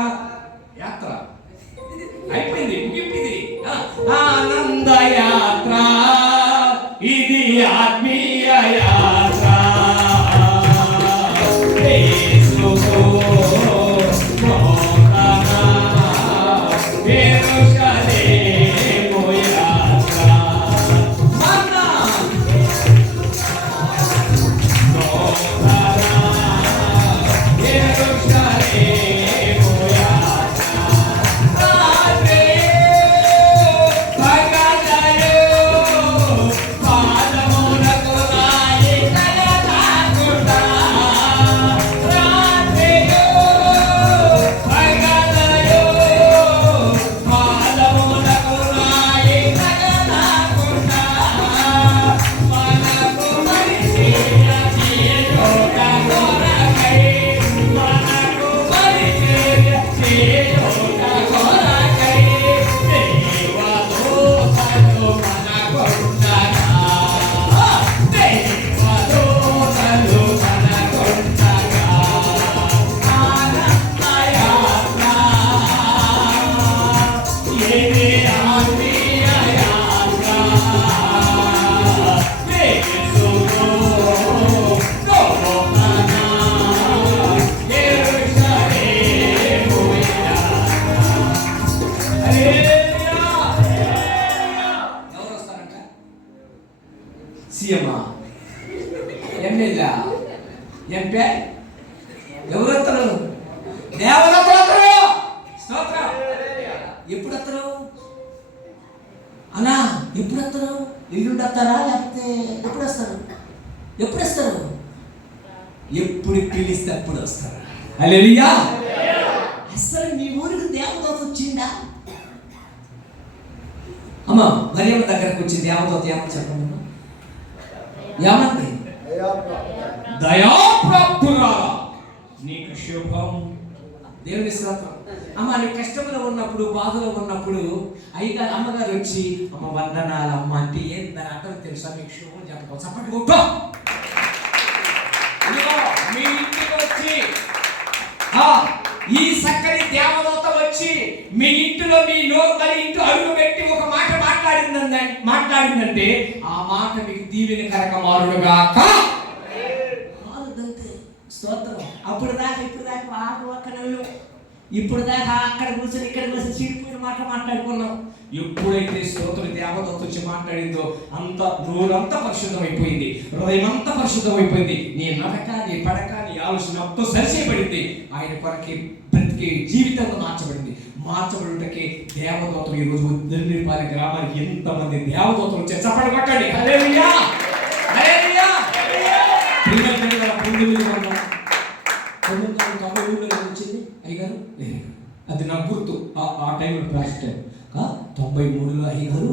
అయిపోయింది, ముగింపింది. ఆనంద యాత్ర ఇది ఆత్మీయ యాత్ర. సీఎమ్మా, ఎమ్మెల్యే, ఎంపీ, ఎవరు వస్తారు? దేవదత్తులు వస్తారు. స్తోత్రం. ఎప్పుడు వస్తారు అన్నా? ఎప్పుడు వస్తారు? ఇల్లుండి వస్తారా లేకపోతే ఎప్పుడు వస్తారు? ఎప్పుడు పిలిస్తే అప్పుడు వస్తారు. హల్లెలూయా. అసలు మీ ఊరికి దేవదత్త వచ్చిందా? అమ్మ మరియమ్మ దగ్గరకు వచ్చి దేవదూత ఏమని చెప్పండి అమ్మా? ఏమంది? దయాప్రాప్తురాలా నీకు శుభం. దేవుని స్తోత్రం. అమ్మ నువ్వు కష్టంలో ఉన్నప్పుడు, బాధలో ఉన్నప్పుడు అయ్యగారు అమ్మగారు వచ్చి అమ్మ వందనాలు అమ్మ అంటే ఏందని అర్థం తెలుసా? మీకు శుభం చెప్పడం చప్పటి కొట్టు. మీ ఇంటికి వచ్చి ఈ చక్కని దేవదూత వచ్చి మీ ఇంటిలో మీ మరి ఇంటి అడుగు పెట్టి ఒక మాట మాట్లాడిందంటే ఆ మాట మీకు దీవెనకరంగా మారునుగాక. స్తోత్రం. అప్పుడు దాకా ఇప్పుడు దాకా ఇప్పుడు దాకా అక్కడ కూర్చొని ఇక్కడ కూర్చొని చీడిపోయిన మాట మాట్లాడుకున్నాం. ఎప్పుడైతే స్తోత్ర దేవదూత వచ్చి మాట్లాడిందో అంత నోరంతా పరిశుద్ధం అయిపోయింది, హృదయం అంతా పరిశుద్ధం అయిపోయింది. నీ నడక, నీ పడక, నీ ఆలోచన అంతా సరిచేయబడింది. ఆయన కొరకి బ్రతికే జీవితంలో మార్చబడుటకి దేవదూతలు ఈరోజు నిర్నిపాలి గ్రామానికి ఎంతమంది దేవదూతలు వచ్చారు. చప్పట్లు కొట్టండి. హల్లెలూయా, హల్లెలూయా. 1993 వచ్చింది అయ్యగారు. అది నాకు గుర్తు. ఆ టైంలో ప్రాస్ట్ 93లో అయ్యగారు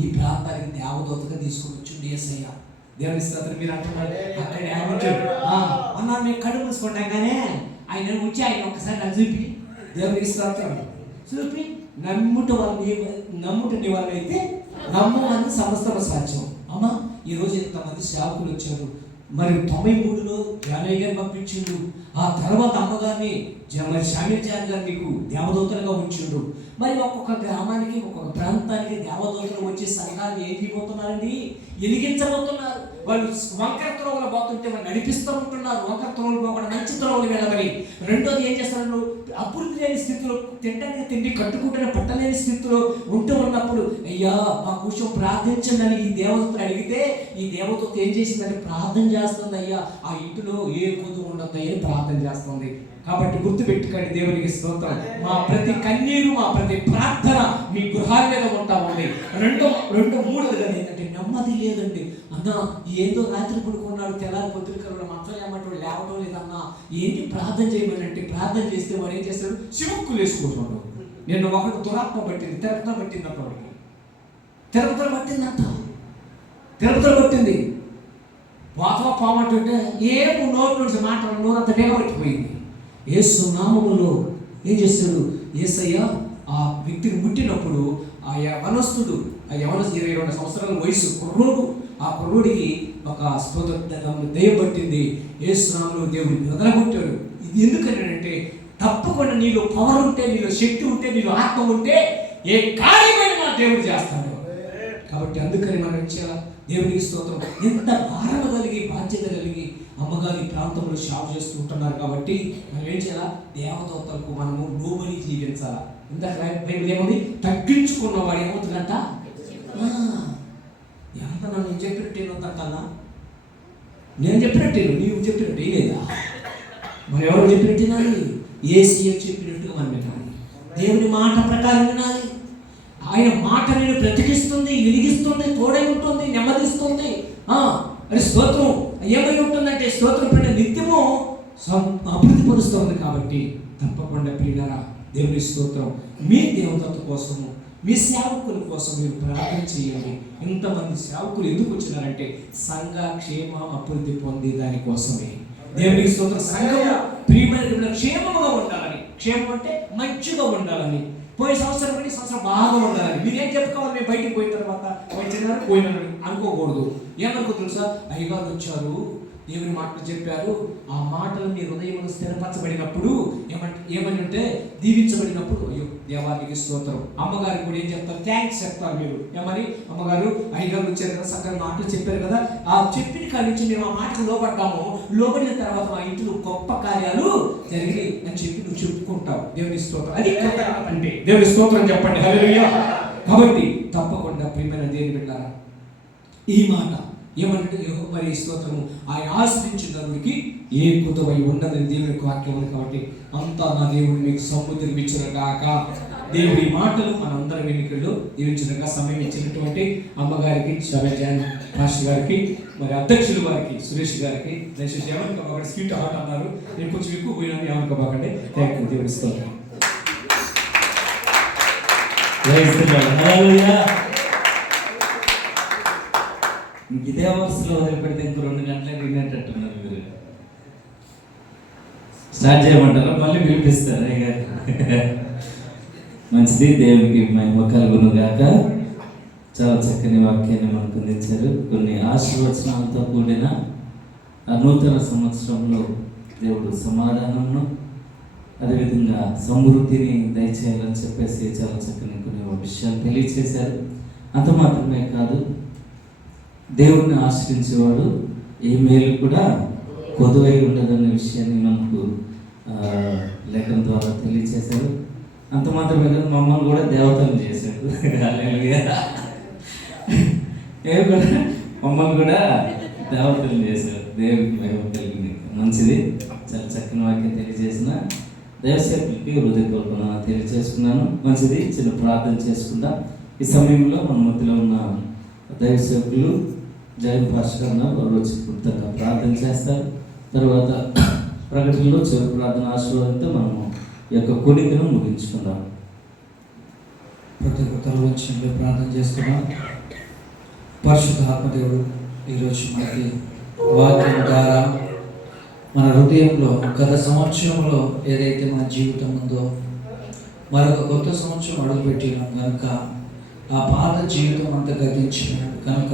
ఈ ప్రాంతానికి దేవదూతగా తీసుకుని వచ్చింది యేసయ్య. దేవుని స్తోత్రం. మీరు అంటున్నారు అన్నా మేము కడుపు మూసుకుంటాం కానీ ఆయన వచ్చి ఆయన ఒకసారి నాకు చూపి, దేవుని స్తోత్రం, చూపి నమ్ముటని వాళ్ళైతే నమ్మని సమస్త సాధ్యం. అమ్మా ఈరోజు ఇంతమంది సేవకులు వచ్చారు. మరి 93లో జానయ్య గారు పంపించిండు. ఆ తర్వాత అమ్మగారిని మరి శామిల్ గారు మీకు దేవదూతలుగా ఉంచిండు. మరి ఒక్కొక్క గ్రామానికి, ఒక్కొక్క ప్రాంతానికి దేవదూతలు వచ్చే సంఘాలు ఏం చేయబోతున్నారండి? వెలిగించబోతున్నారు. వాళ్ళు వంకర త్రోవలు పోతుంటే వాళ్ళు నడిపిస్తూ ఉంటున్నారు. వంకర త్రోవలు పోకుండా మంచి త్రోవలు వెళ్ళమని. రెండోది ఏం చేస్తున్నారు? అభివృద్ధి లేని స్థితిలో, తింటానికి తిండి కట్టుకుంటున్న పట్టలేని స్థితిలో ఉంటూ ఉన్నప్పుడు అయ్యా మా కోసం ప్రార్థించండి అని ఈ దేవదూతలు అడిగితే ఈ దేవదూత ఏం చేసిందంటే ప్రార్థన చేస్తుంది. అయ్యా ఆ ఇంటిలో ఏ కొద్దు ఉండదు అని ప్రార్థన చేస్తుంది. కాబట్టి గుర్తుపెట్టుకోండి. దేవునికి స్తోత్రం. మా ప్రతి కన్నీరు, మా ప్రతి ప్రార్థన మీ గృహాల మీద ఉంటా ఉంది. మూడోది ఏంటంటే నెమ్మది లేదండి. అన్నా ఏందో రాత్రి పడుకున్నాడు, తెల్లారి పొద్దుకల్లో మంత్రం ఏమంటాడు, లేవటం లేదన్నా, ఏంటి ప్రార్థన చేయమనంటే ప్రార్థన చేస్తే వాడు ఏం చేస్తాడు? చివుక్కులు వేసుకుంటున్నాడు. నిన్న ఒకటి దురాత్మ పట్టింది, తిరుపతిలో పట్టిందంట. వాడికి తిరుపతిలో పట్టింది. వాతవ పామంటుంటే ఏమో నోటి నుంచి మాటలు నోరంతా వేగబట్టిపోయింది. యేసు నామములో ఏం చేస్తాడు? యేసయ్య ఆ వ్యక్తిని ముట్టినప్పుడు ఆ యవనస్తుడు, ఆ యవనస్తు 22 సంవత్సరాల వయసు కుర్రోడు, ఆ కుర్రోడికి ఒక దయ్యం పట్టింది. యేసు నామములో దేవుడిని వదలగొట్టాడు. ఇది ఎందుకంటే తప్పకుండా నీలో పవర్ ఉంటే, నీలో శక్తి ఉంటే, నీలో ఆత్మ ఉంటే ఏ కార్యమైన నా దేవుడు చేస్తాడు. కాబట్టి అందుకని మనం ఏం చేయాలి? దేవునికి స్తోత్రం. ఎంత భారమ కలిగి, బాధ్యత కలిగి అమ్మగారి ప్రాంతంలో సేవ చేస్తూ ఉంటున్నారు. కాబట్టి మనం ఏం చేయాలా? దేవదూతలకు మనము లోబడి జీవించాలా. ఇందాక బైబిల్ ఏముంది? తగ్గించుకున్నవాడు ఏమవుతుందంట? ఎంత నేను చెప్పినట్టేనంతన్నా, నేను చెప్పినట్టేను, నీవు చెప్పినట్టు లేదా? మనం ఎవరు చెప్పినట్టు వినాలి? ఏసీఎం చెప్పినట్టుగా మనం వినాలి. దేవుని మాట ప్రకారం వినాలి. ఆయన మాట నేను బ్రతికిస్తుంది, వెలిగిస్తుంది, తోడై ఉంటుంది, నెమ్మదిస్తుంది. అది స్తోత్రం ఏమై ఉంటుందంటే స్తోత్రం పడిన నిత్యము అభివృద్ధి పరుస్తుంది. కాబట్టి తప్పకుండా ప్రియులారా దేవుని స్తోత్రం. మీ దేవదత్త కోసము, మీ సేవకుల కోసం మీరు ప్రార్థన చేయండి. ఇంతమంది సేవకులు ఎందుకు వచ్చినారంటే సంఘ క్షేమం అభివృద్ధి పొందే దానికోసమే. దేవునికి స్తోత్రం. సంఘము ప్రియమైన క్షేమముగా ఉండాలని. క్షేమం అంటే మంచిగా ఉండాలని. పోయే సంవత్సరం కంటే సంవత్సరం బాగా ఉండాలని. మీరేం చెప్పుకోవాలి? మేము బయటికి పోయిన తర్వాత పోయినారు అనుకోకూడదు. ఏమనుకో తెలుసా? అయ్యగారు వచ్చారు, దేవుని మాటలు చెప్పారు, ఆ మాటలు మీ హృదయంలో స్థిరపరచబడినప్పుడు ఏమని అంటే దీవించబడినప్పుడు అయ్యో దేవానికి స్తోత్రం. అమ్మగారికి కూడా ఏం చెప్తారు? థ్యాంక్స్ చెప్తారు. మీరు ఏమని? అమ్మగారు అయ్యగారు వచ్చారు కదా, చక్కగా మాటలు చెప్పారు కదా, ఆ చెప్పిన కాడి నుంచి మేము ఆ మాటకు లోపడ్డాము, లోపడిన తర్వాత మా ఇంట్లో గొప్ప కార్యాలు జరిగి అని చెప్పి నువ్వు చెప్పుకుంటావు. దేవుని స్తోత్రం. అది అంటే దేవుని స్తోత్రం చెప్పండి. హల్లెలూయా. కాబట్టి తప్పకుండా ప్రియమైన దేవుని బిడ్డలారా ఈ మాట ఏమంటే మరి స్తోత్రము ఆయన ఆశ్రయించిన దేవుడికి ఏ కుతవై ఉండదని దేవుని వాక్యం ఉంది. కాబట్టి అంతా నా దేవుడు మీకు సమృద్ధి ఇచ్చిన గాక. దేవుడి మాటలు మనందరం ఎన్నికల్లో దీవించిన సమయం ఇచ్చినటువంటి అమ్మగారికి, శబజాన్ మాస్టర్ గారికి, మరి అధ్యక్షులు వారికి, సురేష్ గారికి దయచేసి ఏమనుకోబాకండి. స్వీట్ హాట్ అన్నారు, నేను కొంచెం ఎక్కువ పోయినా ఏమనుకోబాకండి. Thank you. దేవుడి స్తోత్రం. ఇదే వరుసలో వదిలిపెడితే ఇంకో 2 గంటలే వినేటట్టున్నారు మీరు. స్టార్ట్ చేయమంటారా? మళ్ళీ పిలిపిస్తారా? ఇక మంచిది. దేవునికి మహిమ కలుగును గాక. చాలా చక్కని వాక్యాన్ని మనకు అందించారు. కొన్ని ఆశీర్వచనాలతో కూడిన ఆ నూతన సంవత్సరంలో దేవుడు సమాధానంను అదేవిధంగా సమృద్ధిని దయచేయాలని చెప్పేసి చాలా చక్కని కొన్ని విషయాలు తెలియచేశారు. అంత మాత్రమే కాదు, దేవుడిని ఆశ్రయించేవాడు ఏ మేలు కూడా కొదువై ఉండదన్న విషయాన్ని మనకు లేఖనం ద్వారా తెలియచేశారు. అంత మాత్రమే కాదు, మమ్మల్ని కూడా దేవతలు చేశాడు. మమ్మల్ని కూడా దేవతలు చేశారు. దేవుడికి మహిమ కలిగింది. మంచిది. చాలా చక్కని వాక్యం తెలియజేసిన దైవసేవకులకి హృదయపూర్వక తెలియజేసుకున్నాను. మంచిది. చిన్న ప్రార్థన చేసుకుందాం. ఈ సమయంలో మన మధ్యలో ఉన్న దైవసేవకులు జగన్ పాస్టర్ వారు వచ్చి పూర్తిగా ప్రార్థన చేస్తారు. తర్వాత ప్రకటనలో చివరి ప్రార్థన ఆశీర్వాదంతో మనము ఈ యొక్క కోరికను ముగించుకుందాం. ప్రతి ఒక్కరు వచ్చి ప్రార్థన చేసుకున్నాం. పరిశుద్ధ ఆత్మదేవుడు ఈరోజు మనకి వాక్యం ద్వారా మన హృదయంలో గత సంవత్సరంలో ఏదైతే మన జీవితం ఉందో మరొక కొత్త సంవత్సరం అడుగుపెట్టినాం కనుక ఆ పాత జీవితం అంతా గతించినాడు కనుక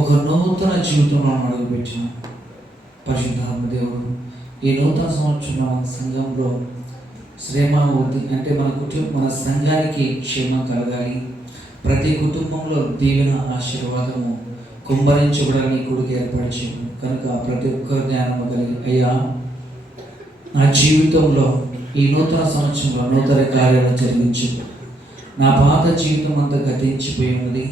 ఒక నూతన జీవితంలో అడుగుపెట్టినాం. పరిశుద్ధ ఆత్మదేవుడు ఈ నూతన సంవత్సరం మన సంఘంలో శ్రమ అంటే మన సంఘానికి క్షేమం కలగాలి. ప్రతి కుటుంబంలో దీవెన ఆశీర్వాదము కుమ్మరించబడాలని కొడుకు ఏర్పరిచాడు కనుక ప్రతి ఒక్కరు జ్ఞానము కలిగి, అయ్యా నా జీవితంలో ఈ నూతన సంవత్సరంలో నూతన కార్యాలను జరిగించు. నా పాత జీవితం అంతా గతించిపోయి ఉన్నది.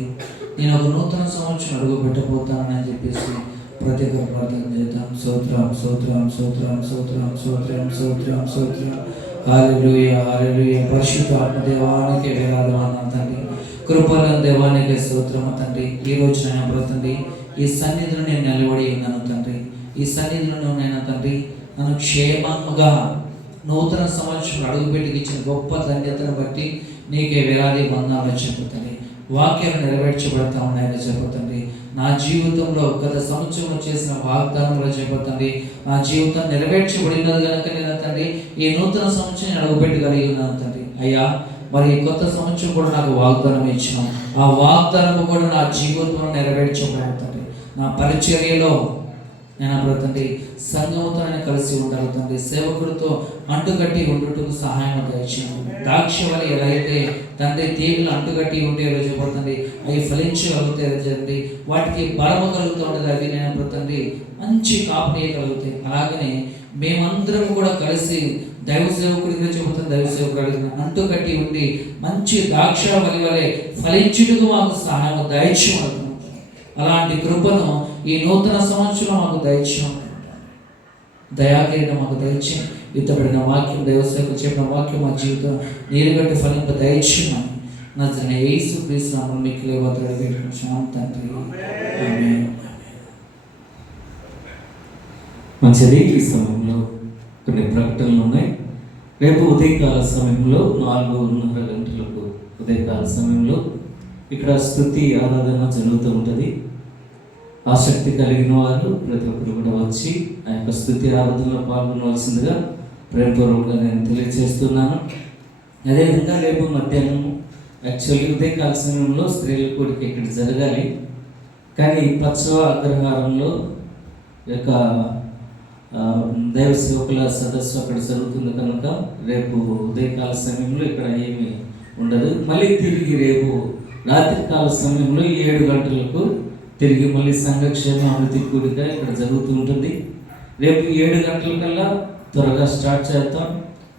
నేను ఒక నూతన సంవత్సరం అడుగు పెట్టబోతానని చెప్పేసి ప్రతి ఒక్కరు ప్రార్థన చేద్దాం. స్తోత్రం స్తోత్రం స్తోత్రం స్తోత్రం స్తోత్రం స్తోత్రం స్తోత్రం. హల్లెలూయా హల్లెలూయా. పరిశుద్ధ ఆత్మదేవానికి వేలాది వందనాలు తండ్రి. కృపల దేవానికి స్తోత్రము తండ్రి. ఈ రోజు నేను తండ్రి ఈ సన్నిధిలో నేను నిలబడి ఉన్నాను తండ్రి. ఈ సన్నిధిలో నేను తండ్రి నన్ను క్షేమంగా నూతన సంవత్సరం అడుగుపెట్టి ఇచ్చిన గొప్ప ధన్యతను బట్టి నీకే వేలాది వందనాలు చెప్పుతండి. వాక్యం నెరవేర్చబడతా ఉన్నాయని చెప్పుతండి. నా జీవితంలో గత సంవత్సరం చేసిన వాగ్దానంలో చెప్పుతండి. నా జీవితం నెరవేర్చబడినది కనుక నేను తండ్రి ఈ నూతన సంవత్సరం అడుగుపెట్టగలిగి ఉన్నాను తండ్రి. అయ్యా మరి ఈ కొత్త సంవత్సరం కూడా నాకు వాగ్దానం ఇచ్చినాం. ఆ వాగ్దానం కూడా నా జీవితంలో నెరవేర్చబడాలి తండ్రి. నా పరిచర్యలో నేను తండ్రి సంఘముతో నేను కలిసి ఉండాలి తండ్రి. సేవకుడితో అంటుకట్టి ఉండుటకు సహాయం దయచేయండి. ద్రాక్షవల్లి ఎలా అయితే తండ్రి తీగలు అంటుకట్టి ఉంటే రోజు పోతుంది అవి ఫలించగలిగితే తండ్రి వాటికి బలము కలుగుతూ ఉంటుంది. అవి నేను తండ్రి మంచి కాపునీయగలుగుతాయి. అలాగనే మేమందరం కూడా కలిసి దైవ సేవకుడిగా చెబుతాం. దైవ సేవకుడు అంటుకట్టి ఉండి మంచి ద్రాక్ష వలి వలె ఫలించుటకు మాకు సహాయం దయచేయమవుతుంది. అలాంటి కృపను ఈ నూతన సంవత్సరం మాకు దయచేయం. దయాకిరీటం మాకు దయచేయం. ఇతబడిన వాక్యం దైవసేవకు చెప్పిన వాక్యం మా జీవితం నీరుగట్టి ఫలింప దయచేయమని నజరేయుడైన యేసుక్రీస్తు నామములో మిక్కిలి వేడుకుంటున్నాము తండ్రి. ఆమేన్. మంచిది. ఈ సమయంలో కొన్ని ప్రకటనలు ఉన్నాయి. రేపు ఉదయకాల సమయంలో 4:30 గంటలకు ఉదయకాల సమయంలో ఇక్కడ స్తుతి ఆరాధన జరుగుతూ ఉంటుంది. ఆసక్తి కలిగిన వారు ప్రతి ఒక్కరు కూడా వచ్చి ఆ యొక్క స్తుతి ఆరాధనలో పాల్గొనవలసిందిగా ప్రేమపూర్వకంగా నేను తెలియజేస్తున్నాను. అదేవిధంగా రేపు మధ్యాహ్నం యాక్చువల్లీ ఉదయకాల సమయంలో స్త్రీల కూడిక ఇక్కడ జరగాలి. కానీ పచ్చవ అగ్రహారంలో యొక్క దైవ సేవకుల సదస్సు అక్కడ జరుగుతుంది కనుక రేపు ఉదయకాల సమయంలో ఇక్కడ ఏమీ ఉండదు. మళ్ళీ తిరిగి రేపు రాత్రికాల సమయంలో 7 గంటలకు తిరిగి మళ్ళీ సంఘక్షేమ అభివృద్ధి కూడిక ఇక్కడ జరుగుతూ ఉంటుంది. రేపు 7 గంటల కల్లా త్వరగా స్టార్ట్ చేద్దాం.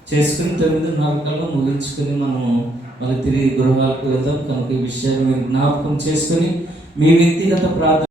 చేసుకుని 9:30 కల్లా ముగించుకొని మనం మళ్ళీ తిరిగి గృహాలకు వెళ్తాం. కనుక ఈ విషయాన్ని మీరు జ్ఞాపకం చేసుకొని మీ వ్యక్తిగత ప్రార్థన